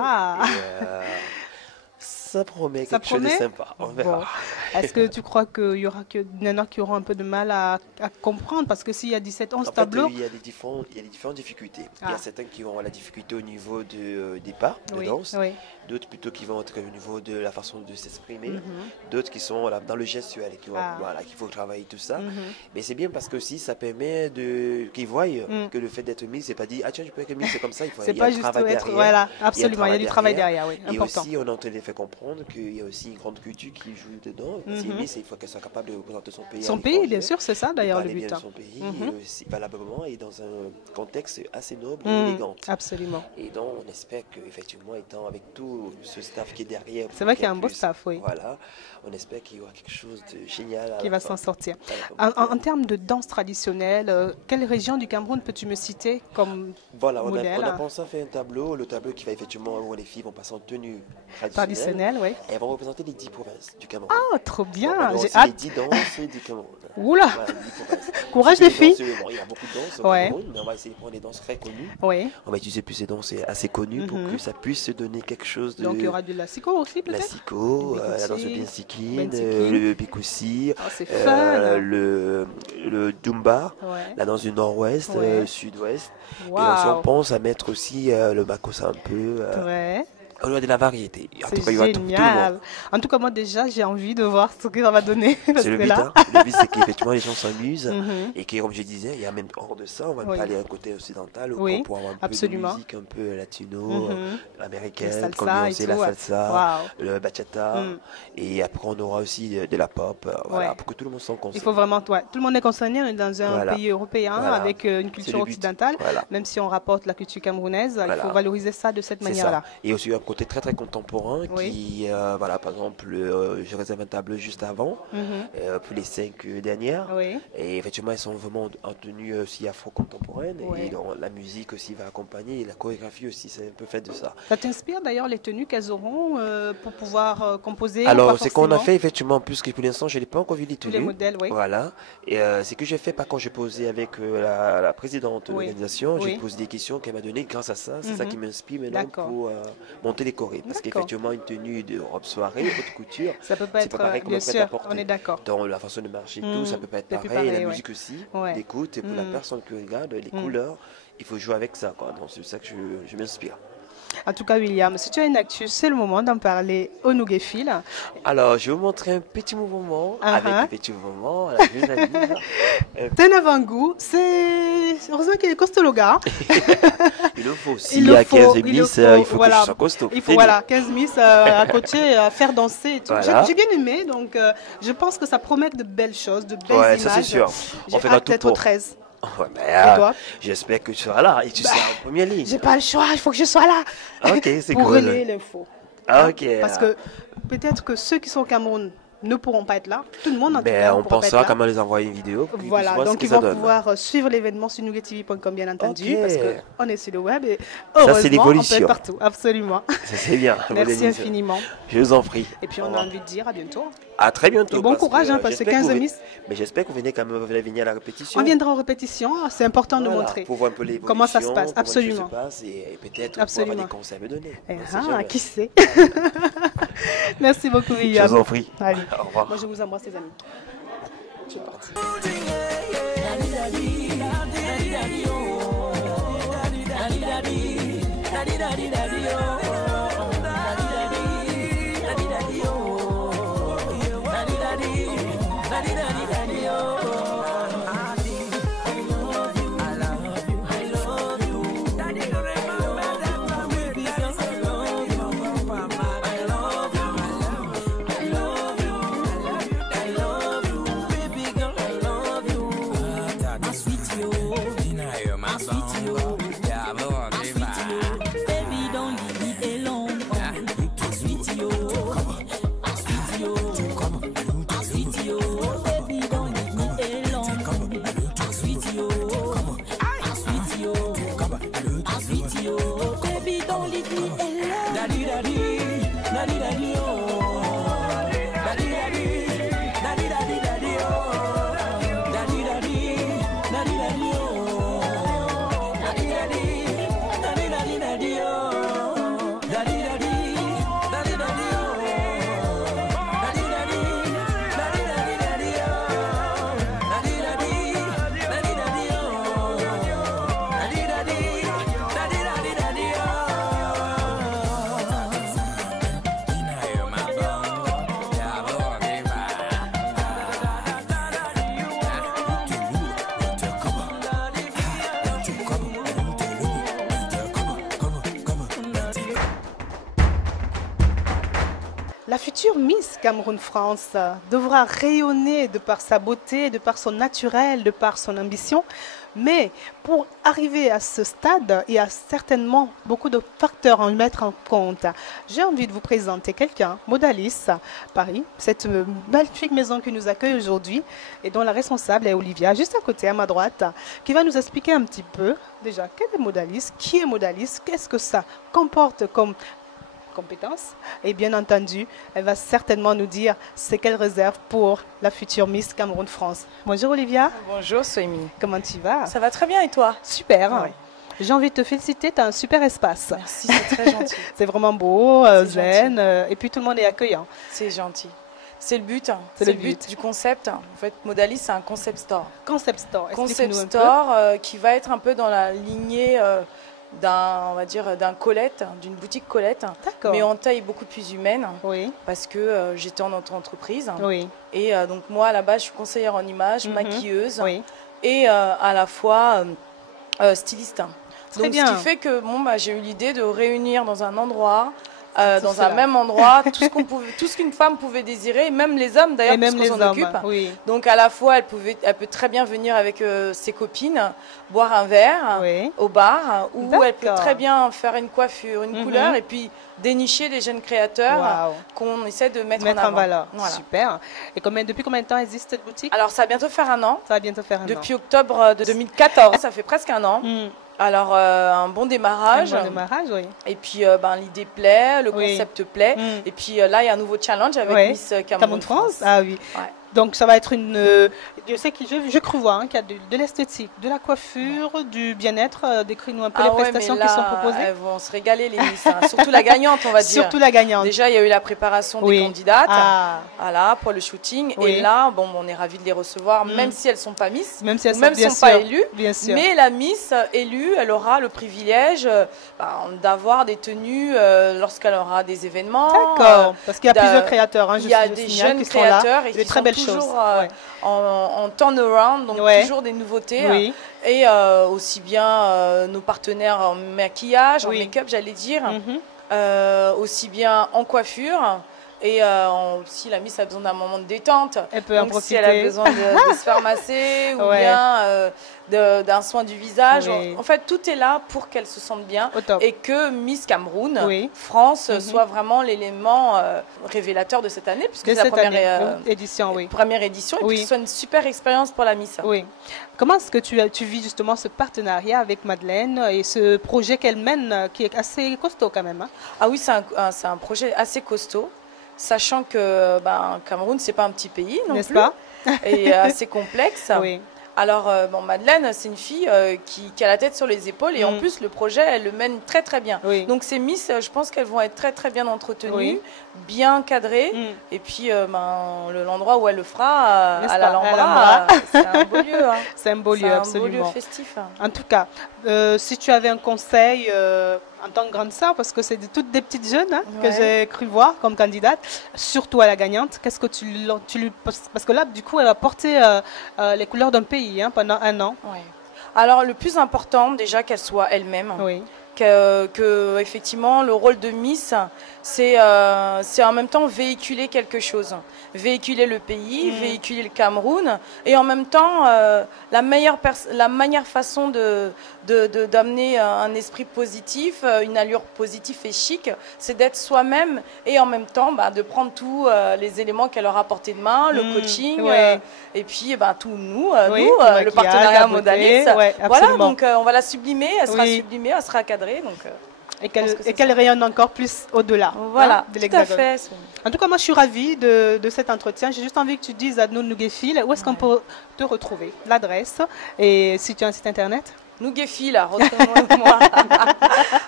Ça promet quelque chose de sympa, on verra. Bon. Est-ce que tu crois qu'il y en a qui auront un peu de mal à comprendre? Parce que s'il y a 11 tableaux... Il y a des différentes difficultés. Il y a certains qui auront la difficulté au niveau des pas de danse, d'autres plutôt qui vont être au niveau de la façon de s'exprimer, d'autres qui sont dans le gestuel, qu'il faut travailler tout ça. Mais c'est bien parce que aussi ça permet qu'ils voient que le fait d'être mis, c'est pas dit, ah tiens, je peux être mis, c'est comme ça, il faut y a un travail derrière. Voilà, absolument, il y a du travail derrière, oui, et important. aussi, on est en train de faire comprendre qu'il y a aussi une grande culture qui joue dedans. Il faut qu'elle soit capable de représenter son pays. Son pays, bien sûr, c'est ça d'ailleurs le but. Bien son pays, aussi valablement et dans un contexte assez noble et élégant. Absolument. Et donc, on espère qu'effectivement, étant avec tout ce staff qui est derrière. C'est vrai qu'il y a un beau staff, oui. Voilà, on espère qu'il y aura quelque chose de génial. Qui va s'en sortir. En termes de danse traditionnelle, quelle région du Cameroun peux-tu me citer comme modèle? On a pensé à faire un tableau, le tableau qui va effectivement où les filles vont passer en tenue traditionnelle. Oui. Et elles vont représenter les 10 provinces du Cameroun. Ah, trop bien! J'ai hâte. Les 10 danses du Cameroun. Oula! Courage les filles! Il y a beaucoup de danses au Cameroun, mais on va essayer de prendre des danses très connues. On va utiliser plus ces danses assez connues pour que ça puisse se donner quelque chose de... Donc il y aura du lassiko aussi peut-être? Lassiko, la danse de Bensikine, le Bikoussi, le Dumba, la danse du nord-ouest, le sud-ouest. Et on pense à mettre aussi le Makossa un peu. On a de la variété. En tout cas, il y aura tout le monde. En tout cas, moi déjà, j'ai envie de voir ce que ça va donner. C'est le but. Le but, c'est qu'effectivement, les gens s'amusent et que, comme je disais, il y a même hors de ça, on va pas aller à un côté occidental pour avoir un peu de musique un peu latino, américaine, comme la salsa, le bachata. Et après, on aura aussi de la pop, pour que tout le monde s'en concentre. Il faut vraiment, tout le monde est concerné dans un pays européen avec une culture occidentale. Même si on rapporte la culture camerounaise, il faut valoriser ça de cette manière-là. Et aussi un côté très très contemporain qui, par exemple, je réserve un tableau juste avant pour les 5 dernières. Et effectivement, elles sont vraiment en tenue aussi afro-contemporaine. Et donc, la musique aussi va accompagner et la chorégraphie aussi, c'est un peu fait de ça. Ça t'inspire d'ailleurs les tenues qu'elles auront pour pouvoir composer? Alors, c'est qu'on a fait effectivement, puisque pour l'instant, je n'ai pas encore vu les tenues. Les modèles, Voilà. Et c'est que j'ai fait, quand j'ai posé avec la présidente de l'organisation, j'ai posé des questions qu'elle m'a données grâce à ça. C'est ça qui m'inspire maintenant pour monter les chorés. Parce qu'effectivement, une tenue de robe soirée, haute couture, ça peut pas être pareil comme bien sûr, on est d'accord. Dans la façon de marcher, tout, ça peut pas être pareil. La musique aussi, l'écoute, et pour la personne qui regarde, les couleurs, il faut jouer avec ça. Donc c'est ça que je m'inspire. En tout cas, William, si tu as une actu, c'est le moment d'en parler au Nouguéfil. Alors, je vais vous montrer un petit mouvement avec un petit mouvement. C'est un avant-goût. C'est heureusement qu'il est costaud le gars. Il le faut. S'il y a 15 miss, il faut que je sois costaud. Il faut 15 miss à côté, à faire danser et tout. J'ai bien aimé, donc je pense que ça promet de belles choses, de belles images. Ça c'est sûr. On fait peut-être au 13. J'espère que tu seras là et tu seras en première ligne. J'ai pas le choix, il faut que je sois là. Ok, c'est cool. Pour relayer l'info. Ok. Parce que peut-être que ceux qui sont au Cameroun ne pourront pas être là. Tout le monde en tout cas on pensera comment les envoyer une vidéo. Voilà, donc ils vont pouvoir suivre l'événement sur nouguetv.com bien entendu, parce qu'on est sur le web et heureusement on peut être partout. Absolument. Ça c'est bien. Merci infiniment. Je vous en prie. Et puis on a envie de dire à bientôt. À très bientôt. Et bon courage parce que 15 miss. Mais j'espère que vous venez quand même venir à la répétition. On viendra en répétition, c'est important de montrer. Pour voir un peu les comment ça se passe. Absolument. Et peut-être avoir des conseils à me donner. Qui sait. Merci beaucoup William. Je vous en prie. Allez. Au revoir. Moi je vous embrasse les amis. Je suis partie. Baby, don't leave me La future Miss Cameroun France devra rayonner de par sa beauté, de par son naturel, de par son ambition. Mais pour arriver à ce stade, il y a certainement beaucoup de facteurs à mettre en compte. J'ai envie de vous présenter quelqu'un, Modalis Paris, cette magnifique maison qui nous accueille aujourd'hui et dont la responsable est Olivia, juste à côté, à ma droite, qui va nous expliquer un petit peu déjà quel est Modalis, qui est Modalis, qu'est-ce que ça comporte comme compétences et bien entendu, elle va certainement nous dire ce qu'elle réserve pour la future Miss Cameroun France. Bonjour Olivia. Bonjour Soimi. Comment tu vas? Ça va très bien et toi? Super. Ouais. J'ai envie de te féliciter, tu as un super espace. Merci, c'est très gentil. C'est vraiment beau, zen, et puis tout le monde est accueillant. C'est gentil. C'est le but. C'est le but du concept. En fait, Modalis, c'est un concept store. Concept store. Concept store qui va être un peu dans la lignée d'un Colette, d'une boutique Colette, mais en taille beaucoup plus humaine, parce que j'étais en auto-entreprise. Et donc moi, à la base, je suis conseillère en images, maquilleuse, et à la fois styliste. Donc, ce qui fait que j'ai eu l'idée de réunir dans un endroit, dans un même endroit, tout ce qu'une femme pouvait désirer, même les hommes d'ailleurs, puisqu'on s'en occupe. Donc à la fois, elle peut très bien venir avec ses copines, boire un verre au bar, ou elle peut très bien faire une coiffure, une couleur, et puis dénicher des jeunes créateurs qu'on essaie de mettre en valeur. Voilà. Super. Et depuis combien de temps existe cette boutique? Alors ça va bientôt faire un an. Ça va bientôt faire un an. Depuis octobre de 2014. Ça fait presque un an. Alors, un bon démarrage. Un bon démarrage, oui. Et puis, l'idée plaît, le concept plaît. Et puis, là, il y a un nouveau challenge avec Miss Cameroun France. Ah oui. Ouais. Donc, ça va être une... je sais que je cru voir qu'il y a de l'esthétique, de la coiffure, du bien-être. Décris-nous un peu les prestations qui sont proposées. Elles vont se régaler, les Miss. Surtout la gagnante, on va dire. Surtout la gagnante. Déjà, il y a eu la préparation des candidates voilà, pour le shooting. Et là, on est ravis de les recevoir, même si elles ne sont pas Miss, même si elles ne sont pas élues. Bien sûr. Mais la Miss élue, elle aura le privilège d'avoir des tenues lorsqu'elle aura des événements. D'accord. Parce qu'il y a plusieurs créateurs. Il y a des jeunes créateurs et qui sont toujours en turnaround, donc toujours des nouveautés. Et aussi bien nos partenaires en maquillage, en make-up, j'allais dire, aussi bien en coiffure. Et si la Miss a besoin d'un moment de détente, elle peut en profiter. Si elle a besoin de se faire masser ou bien d'un soin du visage, en fait tout est là pour qu'elle se sente bien et que Miss Cameroun France soit vraiment l'élément révélateur de cette année, puisque c'est la première édition, première édition, et puis que ce soit une super expérience pour la Miss. Comment est-ce que tu vis justement ce partenariat avec Madeleine et ce projet qu'elle mène qui est assez costaud quand même? Ah oui, c'est un projet assez costaud. Sachant que Cameroun, c'est pas un petit pays non plus, et assez complexe. Alors, Madeleine, c'est une fille qui a la tête sur les épaules et en plus, le projet, elle le mène très très bien. Donc, ces Miss, je pense qu'elles vont être très très bien entretenues, bien cadrées. Et puis, l'endroit où elle le fera, à l'Alhambra, c'est un beau lieu. C'est un beau lieu, absolument. C'est un beau lieu festif. En tout cas, si tu avais un conseil en tant que grande sœur, parce que c'est toutes des petites jeunes que j'ai cru voir comme candidate, surtout à la gagnante, qu'est-ce que tu lui... Parce que là, du coup, elle va porter les couleurs d'un pays pendant un an. Alors, le plus important, déjà, qu'elle soit elle-même. Que effectivement, le rôle de Miss, c'est en même temps véhiculer quelque chose. Véhiculer le pays, véhiculer le Cameroun, et en même temps, la meilleure façon d'amener un esprit positif, une allure positive et chic, c'est d'être soi-même et en même temps de prendre tous les éléments qu'elle aura à portée de main, le coaching, et puis tout nous, le partenariat Modalis. Voilà, donc on va la sublimer, elle sera sublimée, elle sera cadrée. Donc, et qu'elle rayonne encore plus au-delà de l'Hexagone. Tout à fait. En tout cas, moi, je suis ravie de cet entretien. J'ai juste envie que tu dises à nos Nouguéfil où est-ce qu'on peut te retrouver, l'adresse, et si tu as un site internet. Nouguéfil, retrouve-moi.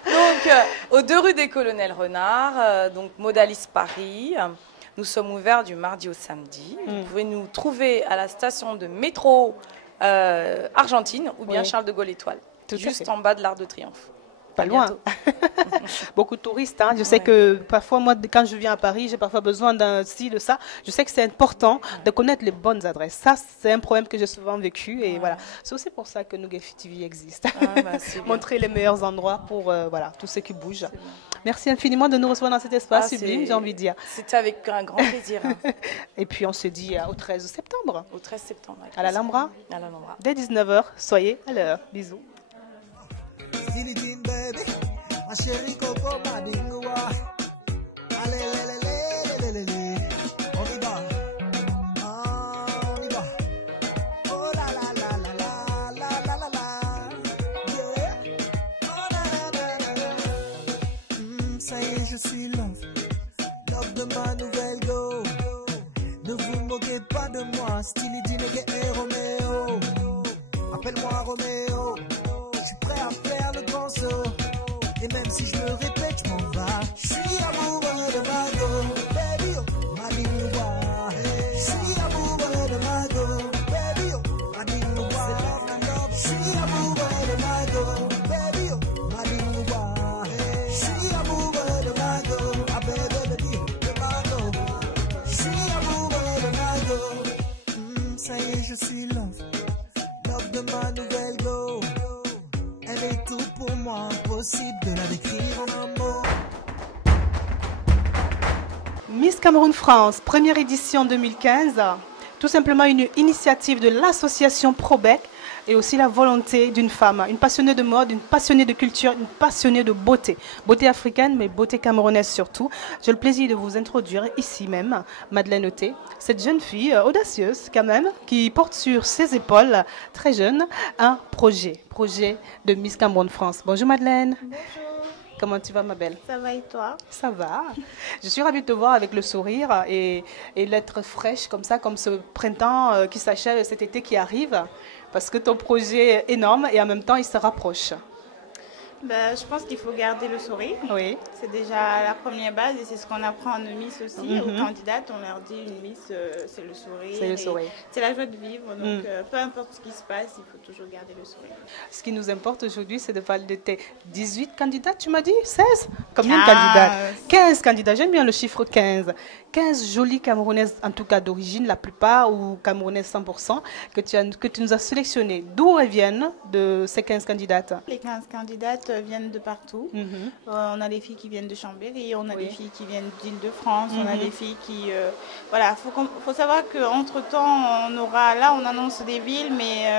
Donc, aux 2 rue des Colonels Renard, donc Modalis Paris. Nous sommes ouverts du mardi au samedi. Vous pouvez nous trouver à la station de métro Argentine ou bien Charles de Gaulle Étoile, juste en bas de l'Arc de Triomphe. Pas loin. Beaucoup de touristes. Hein. Je sais que parfois, moi, quand je viens à Paris, j'ai parfois besoin d'un ci, de ça. Je sais que c'est important de connaître les bonnes adresses. Ça, c'est un problème que j'ai souvent vécu. Et voilà. C'est aussi pour ça que Nougafi TV existe. Montrer les meilleurs endroits pour voilà, tous ceux qui bougent. Merci infiniment de nous recevoir dans cet espace sublime, j'ai envie de dire. C'était avec un grand plaisir. Et puis, on se dit au 13 septembre. Au 13 septembre. À l'Alhambra. À l'Alhambra. Dès 19h, soyez à l'heure. Bisous. Ma chérie Coco Madingoua. Allez, on y va. On y va. Oh la la la la la la la la. Yeah. Oh la la la la. Ça y est, je suis love. Love de ma nouvelle go. Ne vous moquez pas de moi. Stylé Dineke et Roméo. Appelle-moi Roméo. Je suis prêt à faire le grand saut. Et même si je me répète, je m'en bats. Je suis amoureux de ma go, baby oh, Madingoua. Je suis amoureux de ma go, baby oh, Madingoua. Je suis amoureux de ma go, baby oh, Madingoua. Je suis amoureux de ma go, ah baby de ma go. Je suis amoureux de ma go. Ça y est, je suis love, love de ma nouvelle go. Elle est tout pour moi, impossible de la décrire en un mot. Miss Cameroun France, première édition 2015. Tout simplement une initiative de l'association Probec et aussi la volonté d'une femme, une passionnée de mode, une passionnée de culture, une passionnée de beauté. Beauté africaine, mais beauté camerounaise surtout. J'ai le plaisir de vous introduire ici même Madeleine Oté, cette jeune fille audacieuse quand même, qui porte sur ses épaules, très jeune, un projet de Miss Cameroun France. Bonjour Madeleine. Bonjour. Comment tu vas ma belle? Ça va et toi? Ça va. Je suis ravie de te voir avec le sourire et l'être fraîche comme ça, comme ce printemps qui s'achève, cet été qui arrive. Parce que ton projet est énorme et en même temps, il se rapproche. Ben, je pense qu'il faut garder le sourire. Oui. C'est déjà la première base et c'est ce qu'on apprend en Miss aussi. Aux candidates, on leur dit une Miss, c'est le sourire. C'est le sourire. C'est la joie de vivre. Donc, peu importe ce qui se passe, il faut toujours garder le sourire. Ce qui nous importe aujourd'hui, c'est de parler de tes 18 candidates, tu m'as dit 16? Combien de candidates? 15 candidats. J'aime bien le chiffre 15. 15 jolies Camerounaises, en tout cas d'origine, la plupart, ou Camerounaises 100%, que tu nous as sélectionnées. D'où elles viennent, de ces 15 candidates? Les 15 candidates viennent de partout. On a des filles qui viennent de Chambéry, on a des filles qui viennent d'Île-de-France, on a des filles qui... voilà, faut savoir qu'entre-temps, on annonce des villes, mais...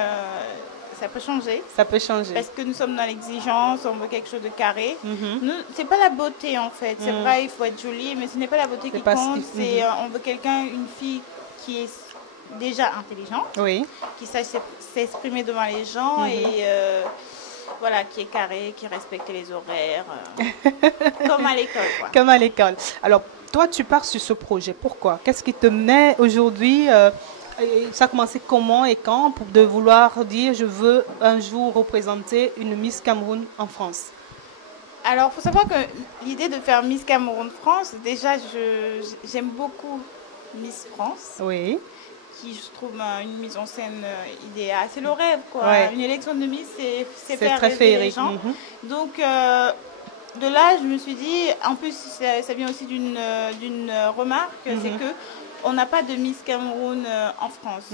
ça peut changer. Ça peut changer. Parce que nous sommes dans l'exigence, on veut quelque chose de carré. C'est pas la beauté en fait. C'est vrai, il faut être jolie, mais ce n'est pas la beauté qui compte. On veut une fille qui est déjà intelligente, qui sache s'exprimer devant les gens et voilà, qui est carré, qui respecte les horaires, comme à l'école. Comme à l'école. Alors, toi, tu pars sur ce projet. Pourquoi? Qu'est-ce qui te met aujourd'hui ça a commencé comment et quand de vouloir dire je veux un jour représenter une Miss Cameroun en France? Alors, il faut savoir que l'idée de faire Miss Cameroun France, déjà, j'aime beaucoup Miss France. Oui. Qui, je trouve, une mise en scène idéale. C'est le rêve, quoi. Ouais. Une élection de Miss, c'est faire très rêver féerique. Les gens. Donc, de là, je me suis dit, en plus, ça vient aussi d'une remarque, c'est que on n'a pas de Miss Cameroun en France.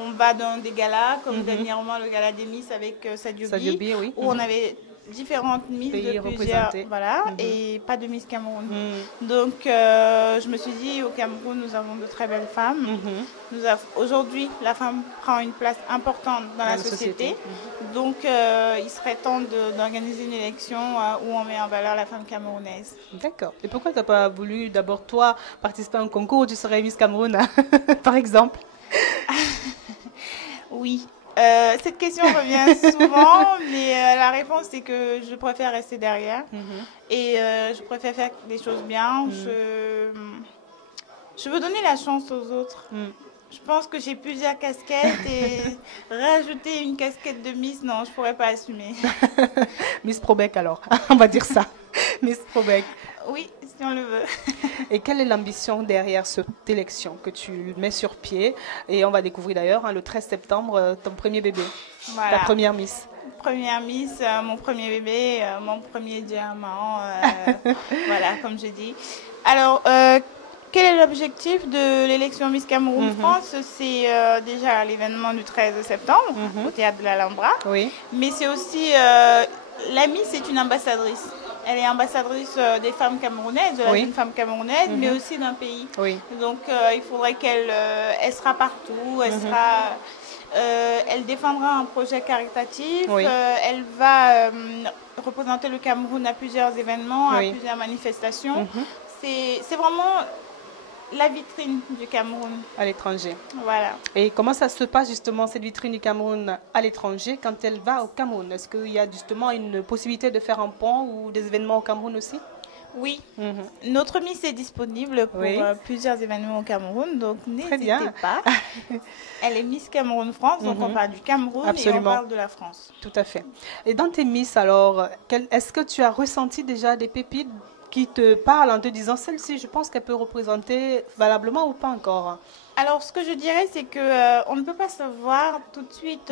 On va dans des galas, comme dernièrement le gala des Miss avec Sadiobi, oui. où on avait différentes Miss de plusieurs, voilà, et pas de Miss Cameroun. Donc, je me suis dit, au Cameroun, nous avons de très belles femmes. Aujourd'hui, la femme prend une place importante dans la société. Donc, il serait temps d'organiser une élection où on met en valeur la femme camerounaise. D'accord. Et pourquoi tu n'as pas voulu, d'abord, toi, participer à un concours où tu serais Miss Cameroun, par exemple? Oui. Cette question revient souvent, mais la réponse, c'est que je préfère rester derrière. Et je préfère faire des choses bien. Je veux donner la chance aux autres. Je pense que j'ai plusieurs casquettes et rajouter une casquette de Miss, non, je ne pourrais pas assumer. Miss Probec alors, on va dire ça. Miss Probec. Oui, si on le veut. Et quelle est l'ambition derrière cette élection que tu mets sur pied? Et on va découvrir d'ailleurs le 13 septembre ton premier bébé, ta première Miss. première Miss, mon premier bébé, mon premier diamant, voilà, comme je dis. Alors, quel est l'objectif de l'élection Miss Cameroun France? C'est déjà l'événement du 13 septembre au théâtre de l'Alhambra. Oui. Mais c'est aussi, la Miss est une ambassadrice. Elle est ambassadrice des femmes camerounaises, de la jeune femme camerounaise, mais aussi d'un pays. Oui. Donc il faudrait qu'elle elle sera partout, elle sera... elle défendra un projet caritatif, elle va représenter le Cameroun à plusieurs événements, à plusieurs manifestations. C'est vraiment la vitrine du Cameroun. À l'étranger. Voilà. Et comment ça se passe justement, cette vitrine du Cameroun à l'étranger, quand elle va au Cameroun? Est-ce qu'il y a justement une possibilité de faire un pont ou des événements au Cameroun aussi? Oui. Notre Miss est disponible pour plusieurs événements au Cameroun, donc n'hésitez pas. Elle est Miss Cameroun France, donc on parle du Cameroun et on parle de la France. Tout à fait. Et dans tes Miss, alors, est-ce que tu as ressenti déjà des pépites qui te parlent en te disant celle-ci, je pense qu'elle peut représenter valablement ou pas encore? Alors, ce que je dirais, c'est qu'on ne peut pas savoir tout de suite.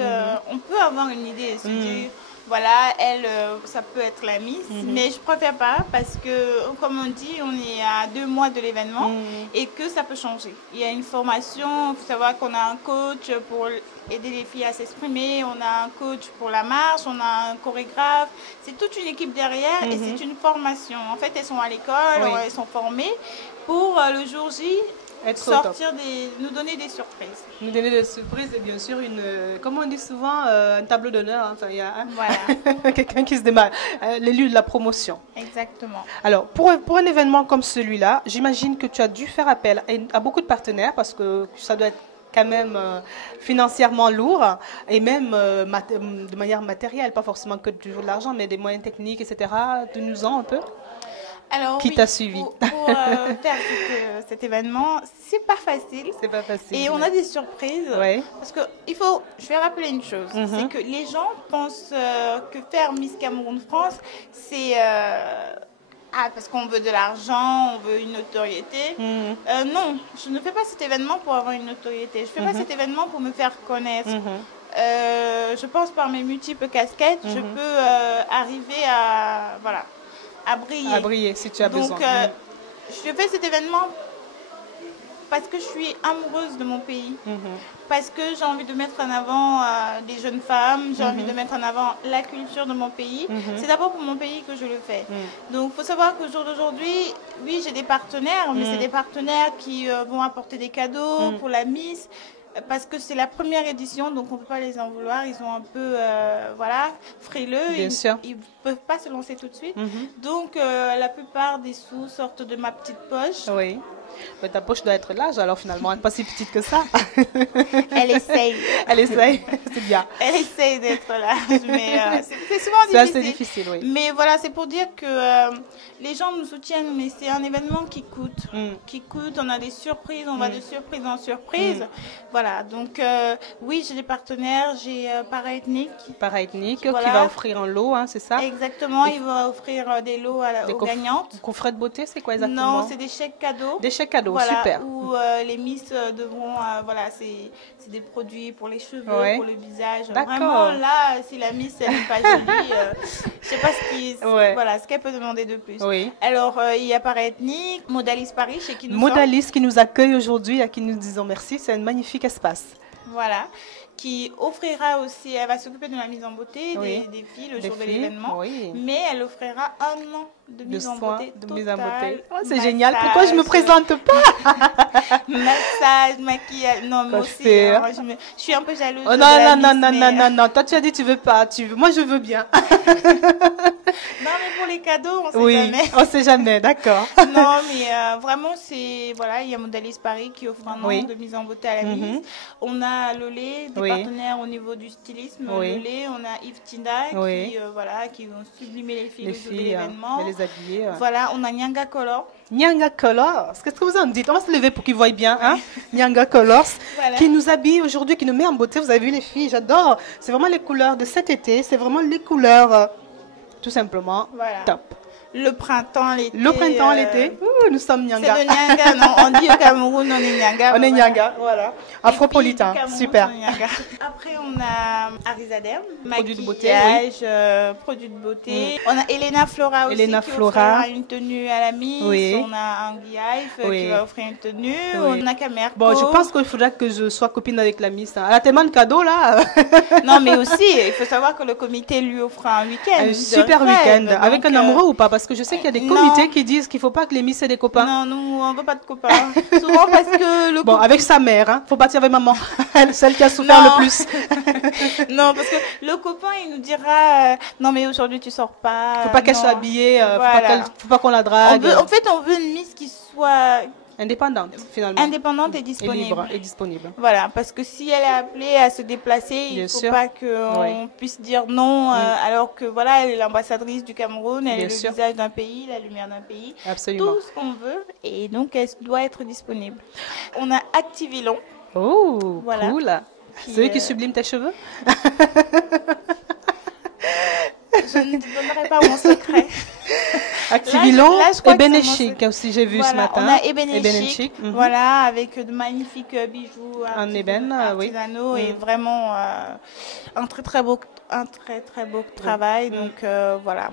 On peut avoir une idée et se dire, voilà, elle, ça peut être la Miss, mais je préfère pas parce que, comme on dit, on est à 2 mois de l'événement et que ça peut changer. Il y a une formation, il faut savoir qu'on a un coach pour aider les filles à s'exprimer, on a un coach pour la marche, on a un chorégraphe. C'est toute une équipe derrière et c'est une formation. En fait, elles sont à l'école, elles sont formées pour le jour J. Sortir nous donner des surprises. Nous donner des surprises et bien sûr, comme on dit souvent, un tableau d'honneur. Hein, enfin, il y a quelqu'un qui se démarre, l'élu de la promotion. Exactement. Alors, pour un événement comme celui-là, j'imagine que tu as dû faire appel à beaucoup de partenaires parce que ça doit être quand même financièrement lourd et même de manière matérielle, pas forcément que toujours de l'argent, mais des moyens techniques, etc. Donne-nous-en un peu. Alors, qui t'a suivi pour faire cet événement, c'est pas facile. C'est pas facile. Et on a des surprises. Parce que je vais rappeler une chose, c'est que les gens pensent que faire Miss Cameroun France, c'est parce qu'on veut de l'argent, on veut une notoriété. Non, je ne fais pas cet événement pour avoir une notoriété. Je fais pas cet événement pour me faire connaître. Je pense par mes multiples casquettes, je peux arriver à briller. À briller si tu as besoin. Donc, je fais cet événement parce que je suis amoureuse de mon pays, parce que j'ai envie de mettre en avant des jeunes femmes, j'ai envie de mettre en avant la culture de mon pays. C'est d'abord pour mon pays que je le fais. Donc, il faut savoir qu'au jour d'aujourd'hui, oui, j'ai des partenaires, mais c'est des partenaires qui vont apporter des cadeaux pour la Miss. Parce que c'est la première édition, donc on ne peut pas les en vouloir. Ils sont un peu frileux. Ils ne peuvent pas se lancer tout de suite. Donc, la plupart des sous sortent de ma petite poche. Oui. Mais ta poche doit être large, alors finalement, elle n'est pas si petite que ça. Elle essaye. Elle essaye, c'est bien. Elle essaye d'être large, mais c'est souvent difficile. C'est assez difficile, oui. Mais voilà, c'est pour dire que les gens nous soutiennent, mais c'est un événement qui coûte. Qui coûte, on a des surprises, on va de surprise en surprise. Voilà, donc oui, j'ai des partenaires, j'ai Paraethnique. Paraethnique, qui va offrir un lot, hein, c'est ça? Exactement, il va offrir des lots aux gagnantes. Coffrets de beauté, c'est quoi exactement? Non, c'est des chèques cadeaux. Des chèques cadeaux, super. Où les Miss devront, c'est des produits pour les cheveux, pour le visage. Vraiment, là, si la Miss, elle n'est pas jolie, je ne sais pas ce qu'elle peut demander de plus. Alors, il y a Paraethnique, Modalis Paris, chez qui nous Modalis qui nous accueille aujourd'hui, à qui nous disons merci. C'est un magnifique espace. Voilà. Qui offrira aussi, elle va s'occuper de la mise en beauté des filles le jour de l'événement, mais elle offrira un an de mise en beauté totale. Oh, c'est génial, pourquoi je ne me présente pas? Massage, maquillage, non, moi aussi, je suis un peu jalouse. Oh, non, toi tu as dit tu veux pas, moi je veux bien. Non, mais pour les cadeaux, on sait jamais. On sait jamais, d'accord. Non, mais vraiment, il y a Modalis Paris qui offre un an de mise en beauté à la Miss. On a Lolé, des partenaires au niveau du stylisme. Lolé, on a Yves Tinda qui vont sublimer les filles de l'événement. Les habiller. Voilà, on a Nyanga Color. Nyanga Colors, qu'est-ce que vous en dites? On va se lever pour qu'ils voient bien, hein? Nyanga Colors, qui nous habille aujourd'hui, qui nous met en beauté. Vous avez vu les filles, j'adore. C'est vraiment les couleurs de cet été, c'est vraiment les couleurs tout simplement top. Le printemps, l'été. Le printemps, l'été. Nous sommes Nyanga. C'est le Nyanga, non. On dit au Cameroun, on est Nyanga. On est Nyanga, voilà. Afropolitain, super. Après, on a Arisadem, produit de beauté, produits de beauté. On a Elena Flora aussi, qui offrira une tenue à la Miss. On a Anguille qui va offrir une tenue. On a Camerco. Bon, je pense qu'il faudra que je sois copine avec la Miss. Elle a tellement de cadeaux, là. Non, mais aussi, il faut savoir que le comité lui offre un week-end. Un super week-end. Avec un amoureux ou pas? Parce que je sais qu'il y a des comités qui disent qu'il ne faut pas que les Miss aient des copains. Non, nous, on ne veut pas de copains. Souvent parce que le Bon, avec sa mère, hein. Faut partir avec maman. Celle qui a souffert le plus. Non, parce que le copain, il nous dira non, mais aujourd'hui, tu sors pas. Faut pas qu'elle soit habillée. Faut pas qu'on la drague. En fait, on veut une Miss qui soit indépendante, finalement. Indépendante et disponible. Et libre et disponible. Voilà, parce que si elle est appelée à se déplacer, il ne faut pas qu'on puisse dire non, alors que voilà, elle est l'ambassadrice du Cameroun, elle est le visage d'un pays, la lumière d'un pays. Absolument. Tout ce qu'on veut, et donc elle doit être disponible. On a Activilon. Oh, voilà. Cool. C'est eux qui subliment tes cheveux? Je ne te donnerai pas mon secret. Activilon et Bénéchic aussi, j'ai vu ce matin. On a Ébénéchic, voilà, avec de magnifiques bijoux en ébène, artisanaux et vraiment un très beau travail. Donc voilà.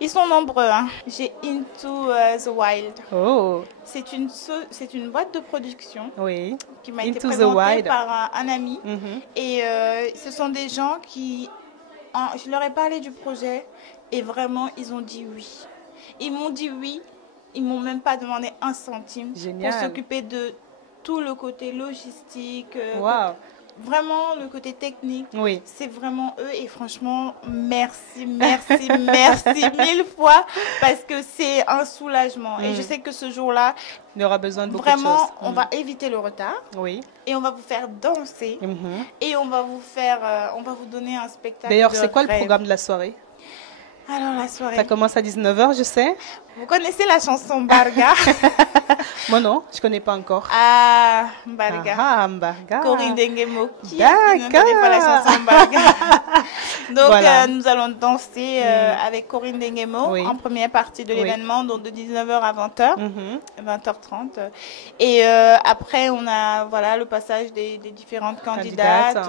Ils sont nombreux. Hein. J'ai Into the Wild. Oh. C'est une boîte de production qui m'a été Into présentée par un ami. Et ce sont des gens qui... Je leur ai parlé du projet et vraiment, ils ont dit oui. Ils m'ont dit oui. Ils ne m'ont même pas demandé un centime. Génial. Pour s'occuper de tout le côté logistique. Wow. Vraiment, le côté technique, c'est vraiment eux. Et franchement, merci 1000 fois parce que c'est un soulagement. Et je sais que ce jour-là, il y aura besoin de beaucoup de choses. Vraiment, on va éviter le retard. Et on va vous faire danser. Et on va vous donner un spectacle. D'ailleurs, c'est quoi le programme de la soirée? Alors, la soirée. Ça commence à 19h, je sais. Vous connaissez la chanson Mbarga? Moi non, je ne connais pas encore. Ah, Mbarga. Ah, Mbarga. Corinne Dengemo. Qui ne connaît pas la chanson Mbarga? Donc, voilà. Nous allons danser avec Corinne Dengemo en première partie de l'événement, donc de 19h à 20h, 20h30. Et après, on a le passage des différentes candidates.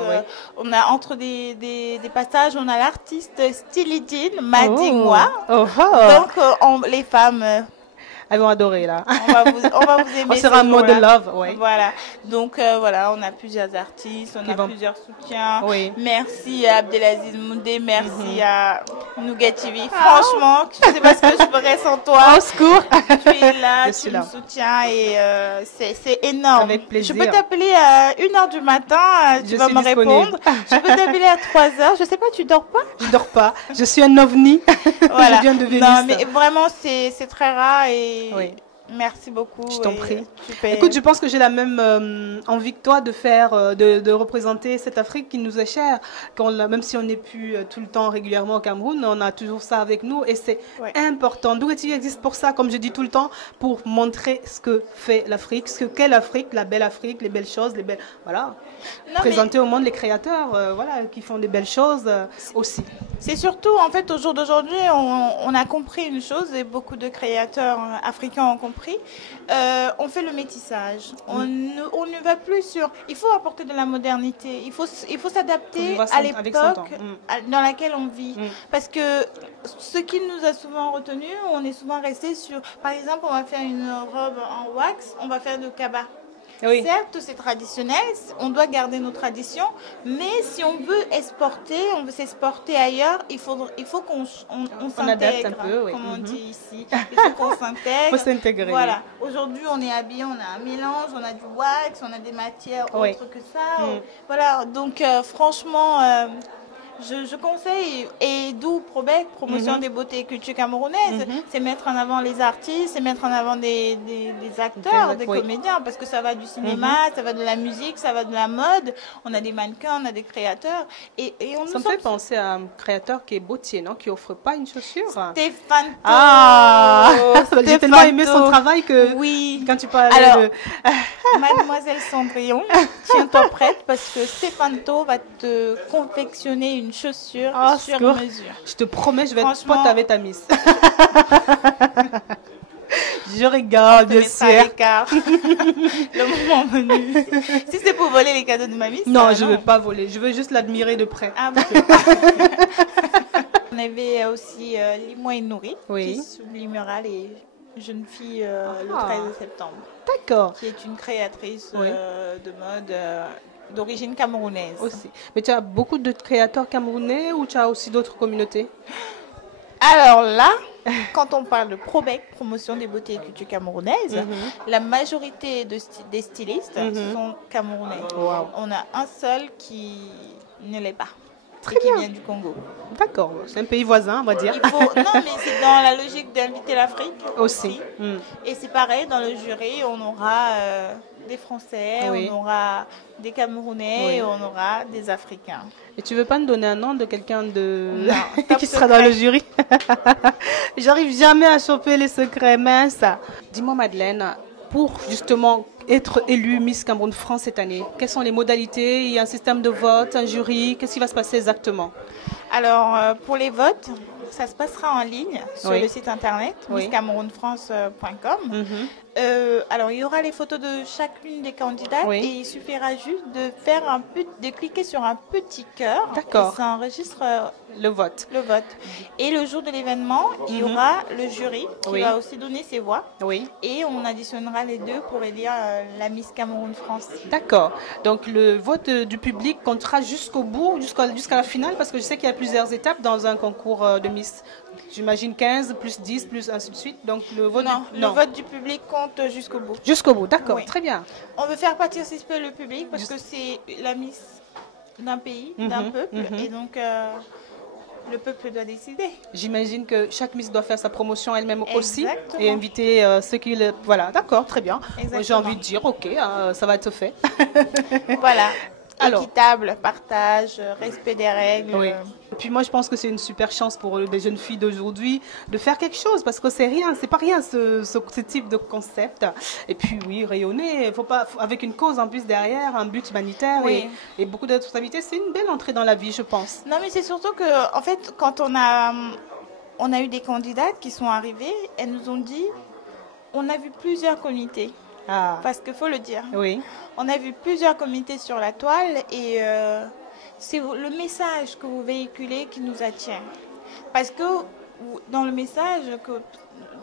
On a entre des passages, on a l'artiste Stylidine, Madingwa. Donc, les femmes... Elles vont adorer là. On va vous aimer. On sera en mode love, Voilà. Donc voilà, on a plusieurs artistes, on a plusieurs soutiens. Merci à Abdelaziz Moudé, merci à Nougat TV. Franchement, je ne sais pas ce que je ferais sans toi. Au secours. Tu es là, tu me soutiens et c'est énorme. Avec plaisir. Je peux t'appeler à 1h du matin, tu vas me répondre. Je peux t'appeler à 3h. Je ne sais pas, tu dors pas? Je dors pas. Je suis un ovni. Voilà. Je viens de Vénus. Non, mais vraiment, c'est très rare et merci beaucoup. Je t'en prie. Écoute, je pense que j'ai la même envie que toi de faire, de représenter cette Afrique qui nous est chère. Même si on n'est plus tout le temps régulièrement au Cameroun, on a toujours ça avec nous et c'est important. Nougat TV existe pour ça, comme je dis tout le temps, pour montrer ce que fait l'Afrique, ce qu'est l'Afrique, la belle Afrique, les belles choses, les belles... Voilà. Présenter au monde les créateurs qui font des belles choses aussi. C'est surtout, en fait, au jour d'aujourd'hui, on a compris une chose et beaucoup de créateurs africains ont compris. On fait le métissage. On ne va plus sur... Il faut apporter de la modernité. Il faut s'adapter à l'époque dans laquelle on vit. Parce que ce qui nous a souvent retenu, on est souvent resté sur... Par exemple, on va faire une robe en wax, on va faire de kaba. Certes, c'est traditionnel, on doit garder nos traditions, mais si on veut s'exporter ailleurs, il faut qu'on s'intègre, comme on dit ici. Il faut qu'on s'intègre. Il faut s'intégrer. Voilà. Aujourd'hui, on est habillé, on a un mélange, on a du wax, on a des matières autres que ça. Voilà. Donc, franchement... Je conseille, et d'où Probec, promotion des beautés et culture camerounaises, c'est mettre en avant les artistes, c'est mettre en avant des acteurs, des comédiens, parce que ça va du cinéma, ça va de la musique, ça va de la mode, on a des mannequins, on a des créateurs. Ça me fait penser à un créateur qui est bottier, non? Qui offre pas une chaussure. Stéphane. J'ai tellement aimé son travail que quand tu parlais de... Mademoiselle Cendrillon, tiens-toi prête, parce que Stéphane va te confectionner une chaussure sur mesure. Je te promets, je vais être pote avec ta miss. Je regarde, bien sûr. Le moment venu. Si c'est pour voler les cadeaux de mamie, non, je ne veux pas voler. Je veux juste l'admirer de près. Ah, bon. On avait aussi Limois et Nourri, qui sublimera les jeunes filles le 13 septembre. D'accord. Qui est une créatrice de mode d'origine camerounaise. Aussi. Mais tu as beaucoup de créateurs camerounais ou tu as aussi d'autres communautés? Alors là, quand on parle de ProBec, promotion des beautés et cultures camerounaises, la majorité des stylistes sont camerounais. Wow. On a un seul qui ne l'est pas. Très bien. Qui vient du Congo. D'accord, c'est un pays voisin, on va dire. Non, mais c'est dans la logique d'inviter l'Afrique aussi. Et c'est pareil, dans le jury, on aura des Français, on aura des Camerounais, on aura des Africains. Et tu veux pas nous donner un nom de quelqu'un qui sera dans le jury? J'arrive jamais à choper les secrets, mince. Dis-moi Madeleine, pour justement être élue Miss Cameroun France cette année, quelles sont les modalités? Il y a un système de vote, un jury, qu'est-ce qui va se passer exactement? Alors, pour les votes, ça se passera en ligne sur le site internet misscamerounfrance.com. Alors, il y aura les photos de chacune des candidates et il suffira juste de cliquer sur un petit cœur. D'accord. Et ça enregistre le vote. Et le jour de l'événement, il y aura le jury qui va aussi donner ses voix. Et on additionnera les deux pour élire la Miss Cameroun France. D'accord. Donc, le vote du public comptera jusqu'au bout, jusqu'à la finale, parce que je sais qu'il y a plusieurs étapes dans un concours de Miss. J'imagine 15, plus 10, plus ainsi de suite. Donc, le vote le vote du public compte jusqu'au bout. Jusqu'au bout, d'accord, très bien. On veut faire participer le public parce que c'est la Miss d'un pays, d'un peuple. Et donc, le peuple doit décider. J'imagine que chaque Miss doit faire sa promotion elle-même aussi et inviter ceux qui le... Voilà, d'accord, très bien. J'ai envie de dire, ok, ça va être fait. Voilà. Alors, équitable, partage, respect des règles. Et puis moi je pense que c'est une super chance pour les jeunes filles d'aujourd'hui de faire quelque chose parce que c'est pas rien ce type de concept. Et puis rayonner, faut pas avec une cause en plus derrière, un but humanitaire et beaucoup de responsabilités. C'est une belle entrée dans la vie, je pense. Non mais c'est surtout que en fait quand on a eu des candidates qui sont arrivées, elles nous ont dit on a vu plusieurs comités. Parce qu'il faut le dire. On a vu plusieurs comités sur la toile et c'est le message que vous véhiculez qui nous attire. Parce que dans le message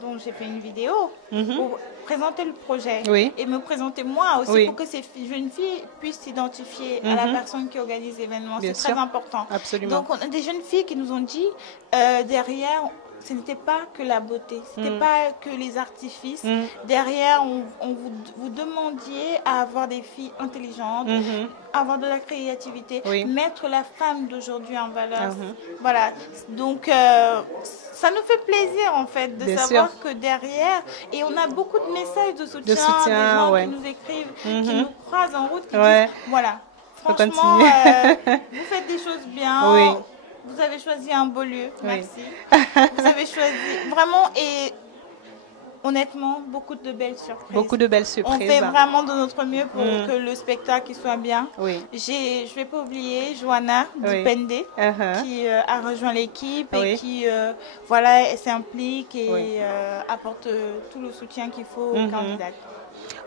dont j'ai fait une vidéo pour présenter le projet et me présenter moi aussi pour que ces jeunes filles puissent s'identifier à la personne qui organise l'événement. C'est très important. Absolument. Donc on a des jeunes filles qui nous ont dit derrière... Ce n'était pas que la beauté, ce n'était pas que les artifices. Derrière, vous demandiez à avoir des filles intelligentes, avoir de la créativité, mettre la femme d'aujourd'hui en valeur. Voilà. Donc, ça nous fait plaisir en fait de savoir que derrière, et on a beaucoup de messages de soutien, des gens qui nous écrivent, qui nous croisent en route, qui disent voilà, franchement, vous faites des choses bien. Vous avez choisi un beau lieu, merci. Vous avez choisi vraiment et honnêtement beaucoup de belles surprises. Beaucoup de belles surprises. On fait vraiment de notre mieux pour que le spectacle soit bien. Je ne vais pas oublier Johanna du Pendé qui a rejoint l'équipe et qui s'implique et apporte tout le soutien qu'il faut aux candidates.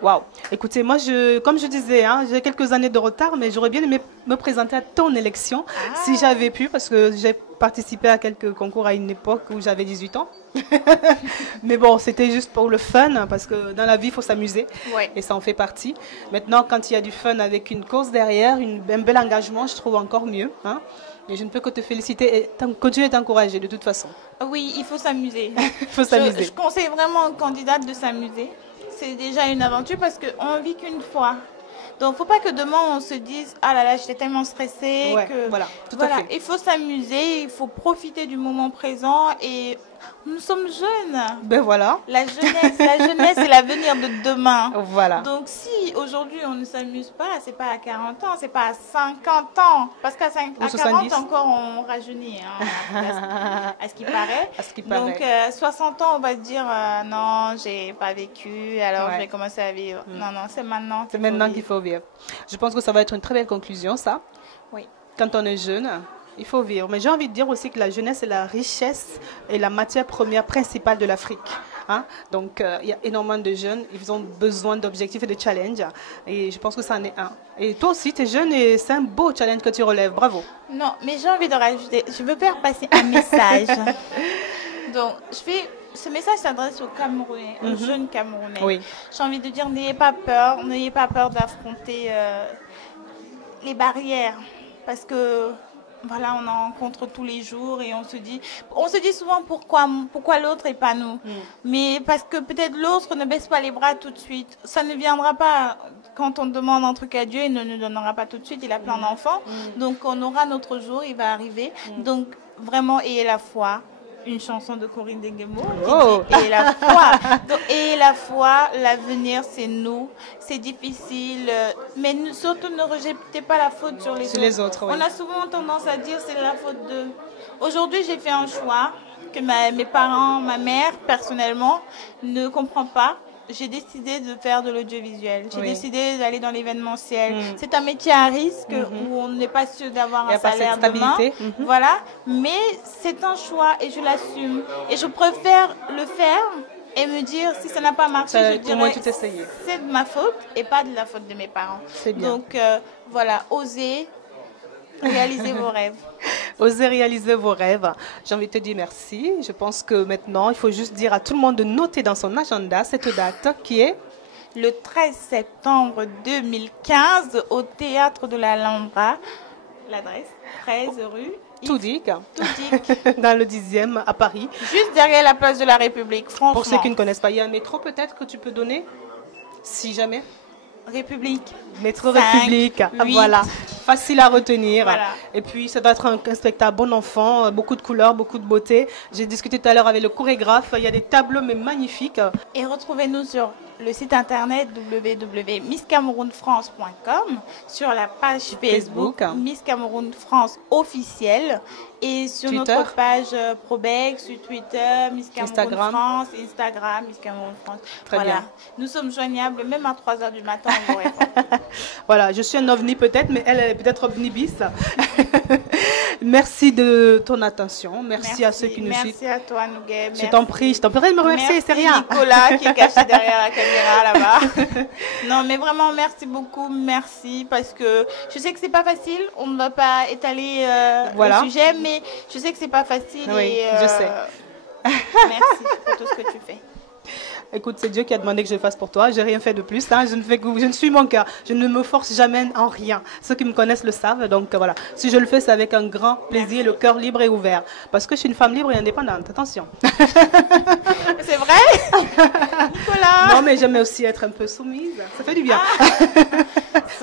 Waouh! Écoutez, moi, comme je disais, j'ai quelques années de retard, mais j'aurais bien aimé me présenter à ton élection si j'avais pu, parce que j'ai participé à quelques concours à une époque où j'avais 18 ans. Mais bon, c'était juste pour le fun, parce que dans la vie, il faut s'amuser, et ça en fait partie. Maintenant, quand il y a du fun avec une cause derrière, un bel engagement, je trouve encore mieux. Et je ne peux que te féliciter et continuer à t'encourager de toute façon. Oui, il faut s'amuser. Il faut s'amuser. Je conseille vraiment aux candidates de s'amuser. C'est déjà une aventure parce qu'on ne vit qu'une fois. Donc, il ne faut pas que demain, on se dise « Ah là là, j'étais tellement stressée. » Voilà, tout à fait. Il faut s'amuser, il faut profiter du moment présent et nous sommes jeunes. Ben voilà. La jeunesse c'est l'avenir de demain. Voilà. Donc, si aujourd'hui, on ne s'amuse pas, ce n'est pas à 40 ans, ce n'est pas à 50 ans. Parce qu'à 40 encore, on rajeunit, à ce qui paraît. Donc, 60 ans, on va se dire non, je n'ai pas vécu, alors je vais commencer à vivre. Non, c'est maintenant. C'est maintenant qu'il faut vivre. Je pense que ça va être une très belle conclusion, ça. Oui. Quand on est jeune, Il faut vivre. Mais j'ai envie de dire aussi que la jeunesse est la richesse et la matière première principale de l'Afrique. Hein? Donc, il y a énormément de jeunes, ils ont besoin d'objectifs et de challenges. Et je pense que ça en est un. Et toi aussi, tu es jeune et c'est un beau challenge que tu relèves. Bravo. Non, mais j'ai envie de rajouter. Je veux faire passer un message. Donc, ce message s'adresse aux Camerounais, aux jeunes Camerounais. Oui. J'ai envie de dire, n'ayez pas peur d'affronter les barrières. Parce que, voilà, on en rencontre tous les jours et on se dit souvent pourquoi l'autre et pas nous. Mais parce que peut-être l'autre ne baisse pas les bras tout de suite. Ça ne viendra pas quand on demande un truc à Dieu, il ne nous donnera pas tout de suite, il a plein d'enfants. Donc on aura notre jour, il va arriver. Donc vraiment, ayez la foi. Une chanson de Corinne Denguemo qui dit « Et la foi ». Donc, et la foi, l'avenir, c'est nous. C'est difficile, mais surtout ne rejetez pas la faute sur les autres. Oui. On a souvent tendance à dire c'est la faute d'eux. Aujourd'hui, j'ai fait un choix que mes parents, ma mère, personnellement, ne comprend pas. J'ai décidé de faire de l'audiovisuel. J'ai décidé d'aller dans l'événementiel. C'est un métier à risque où on n'est pas sûr d'avoir un salaire demain. Voilà. Mais c'est un choix et je l'assume. Et je préfère le faire et me dire si ça n'a pas marché, je dirais c'est de ma faute et pas de la faute de mes parents. C'est bien. Donc voilà, osez réaliser vos rêves. Osez réaliser vos rêves. J'ai envie de te dire merci. Je pense que maintenant, il faut juste dire à tout le monde de noter dans son agenda cette date qui est le 13 septembre 2015 au Théâtre de la Alhambra. L'adresse, 13 rue Toudic, dans le 10e à Paris. Juste derrière la place de la République, franchement. Pour ceux qui ne connaissent pas, il y a un métro peut-être que tu peux donner, si jamais. République. Métro 5, République, 8. Voilà, facile à retenir. Voilà. Et puis ça doit être un spectacle bon enfant, beaucoup de couleurs, beaucoup de beauté. J'ai discuté tout à l'heure avec le chorégraphe, il y a des tableaux mais magnifiques. Et retrouvez-nous sur le site internet www.misscamerounfrance.com, sur la page Facebook Miss Cameroun France officielle et sur Twitter. notre page Probex, sur Twitter, Miss Cameroun France, Instagram, Miss Cameroun France. Très bien. Nous sommes joignables même à 3h du matin. On vous répond. Voilà, je suis un ovni peut-être, mais elle est peut-être ovni bis. Merci de ton attention. Merci à ceux qui nous suivent. Merci à toi, Nouguet. Je t'en prie de me remercier, c'est rien. Nicolas qui est caché derrière la caméra là-bas. Non, mais vraiment, merci beaucoup. Merci parce que je sais que c'est pas facile. On ne va pas étaler le sujet, mais je sais que c'est pas facile. Oui, et, je sais. Merci pour tout ce que tu fais. Écoute, c'est Dieu qui a demandé que je le fasse pour toi. Je n'ai rien fait de plus. Hein. Je ne suis mon cœur. Je ne me force jamais en rien. Ceux qui me connaissent le savent. Donc voilà. Si je le fais, c'est avec un grand plaisir, le cœur libre et ouvert. Parce que je suis une femme libre et indépendante. Attention. C'est vrai, Nicolas? Non, mais j'aime aussi être un peu soumise. Ça fait du bien.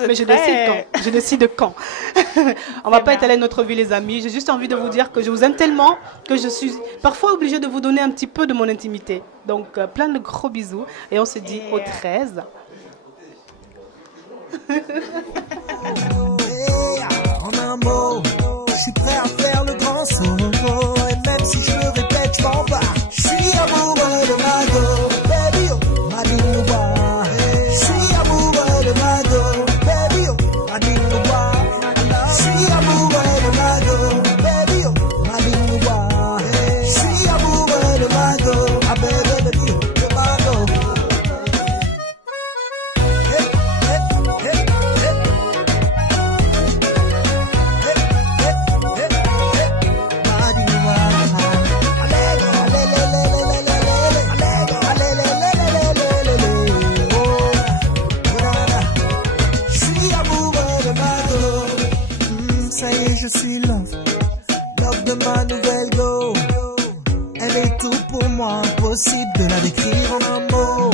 Mais je décide quand. Je décide quand. On ne va pas étaler notre vie, les amis. J'ai juste envie de vous dire que je vous aime tellement que je suis parfois obligée de vous donner un petit peu de mon intimité. Donc, plein de gros bisous. Et on se dit au 13. En un mot, je suis prêt à faire le grand saut. Et même si je me répète, je m'en bats. Je suis amoureux de Mago, baby, oh, Madinoua. Je suis amoureux de Mago, baby, oh, Madinoua. Je suis amoureux de Mago, baby, oh, Madinoua. Je suis amoureux de Mago, ah baby, baby, de Mago. Je suis love de ma nouvelle go. Elle est tout pour moi, impossible de la décrire en un mot.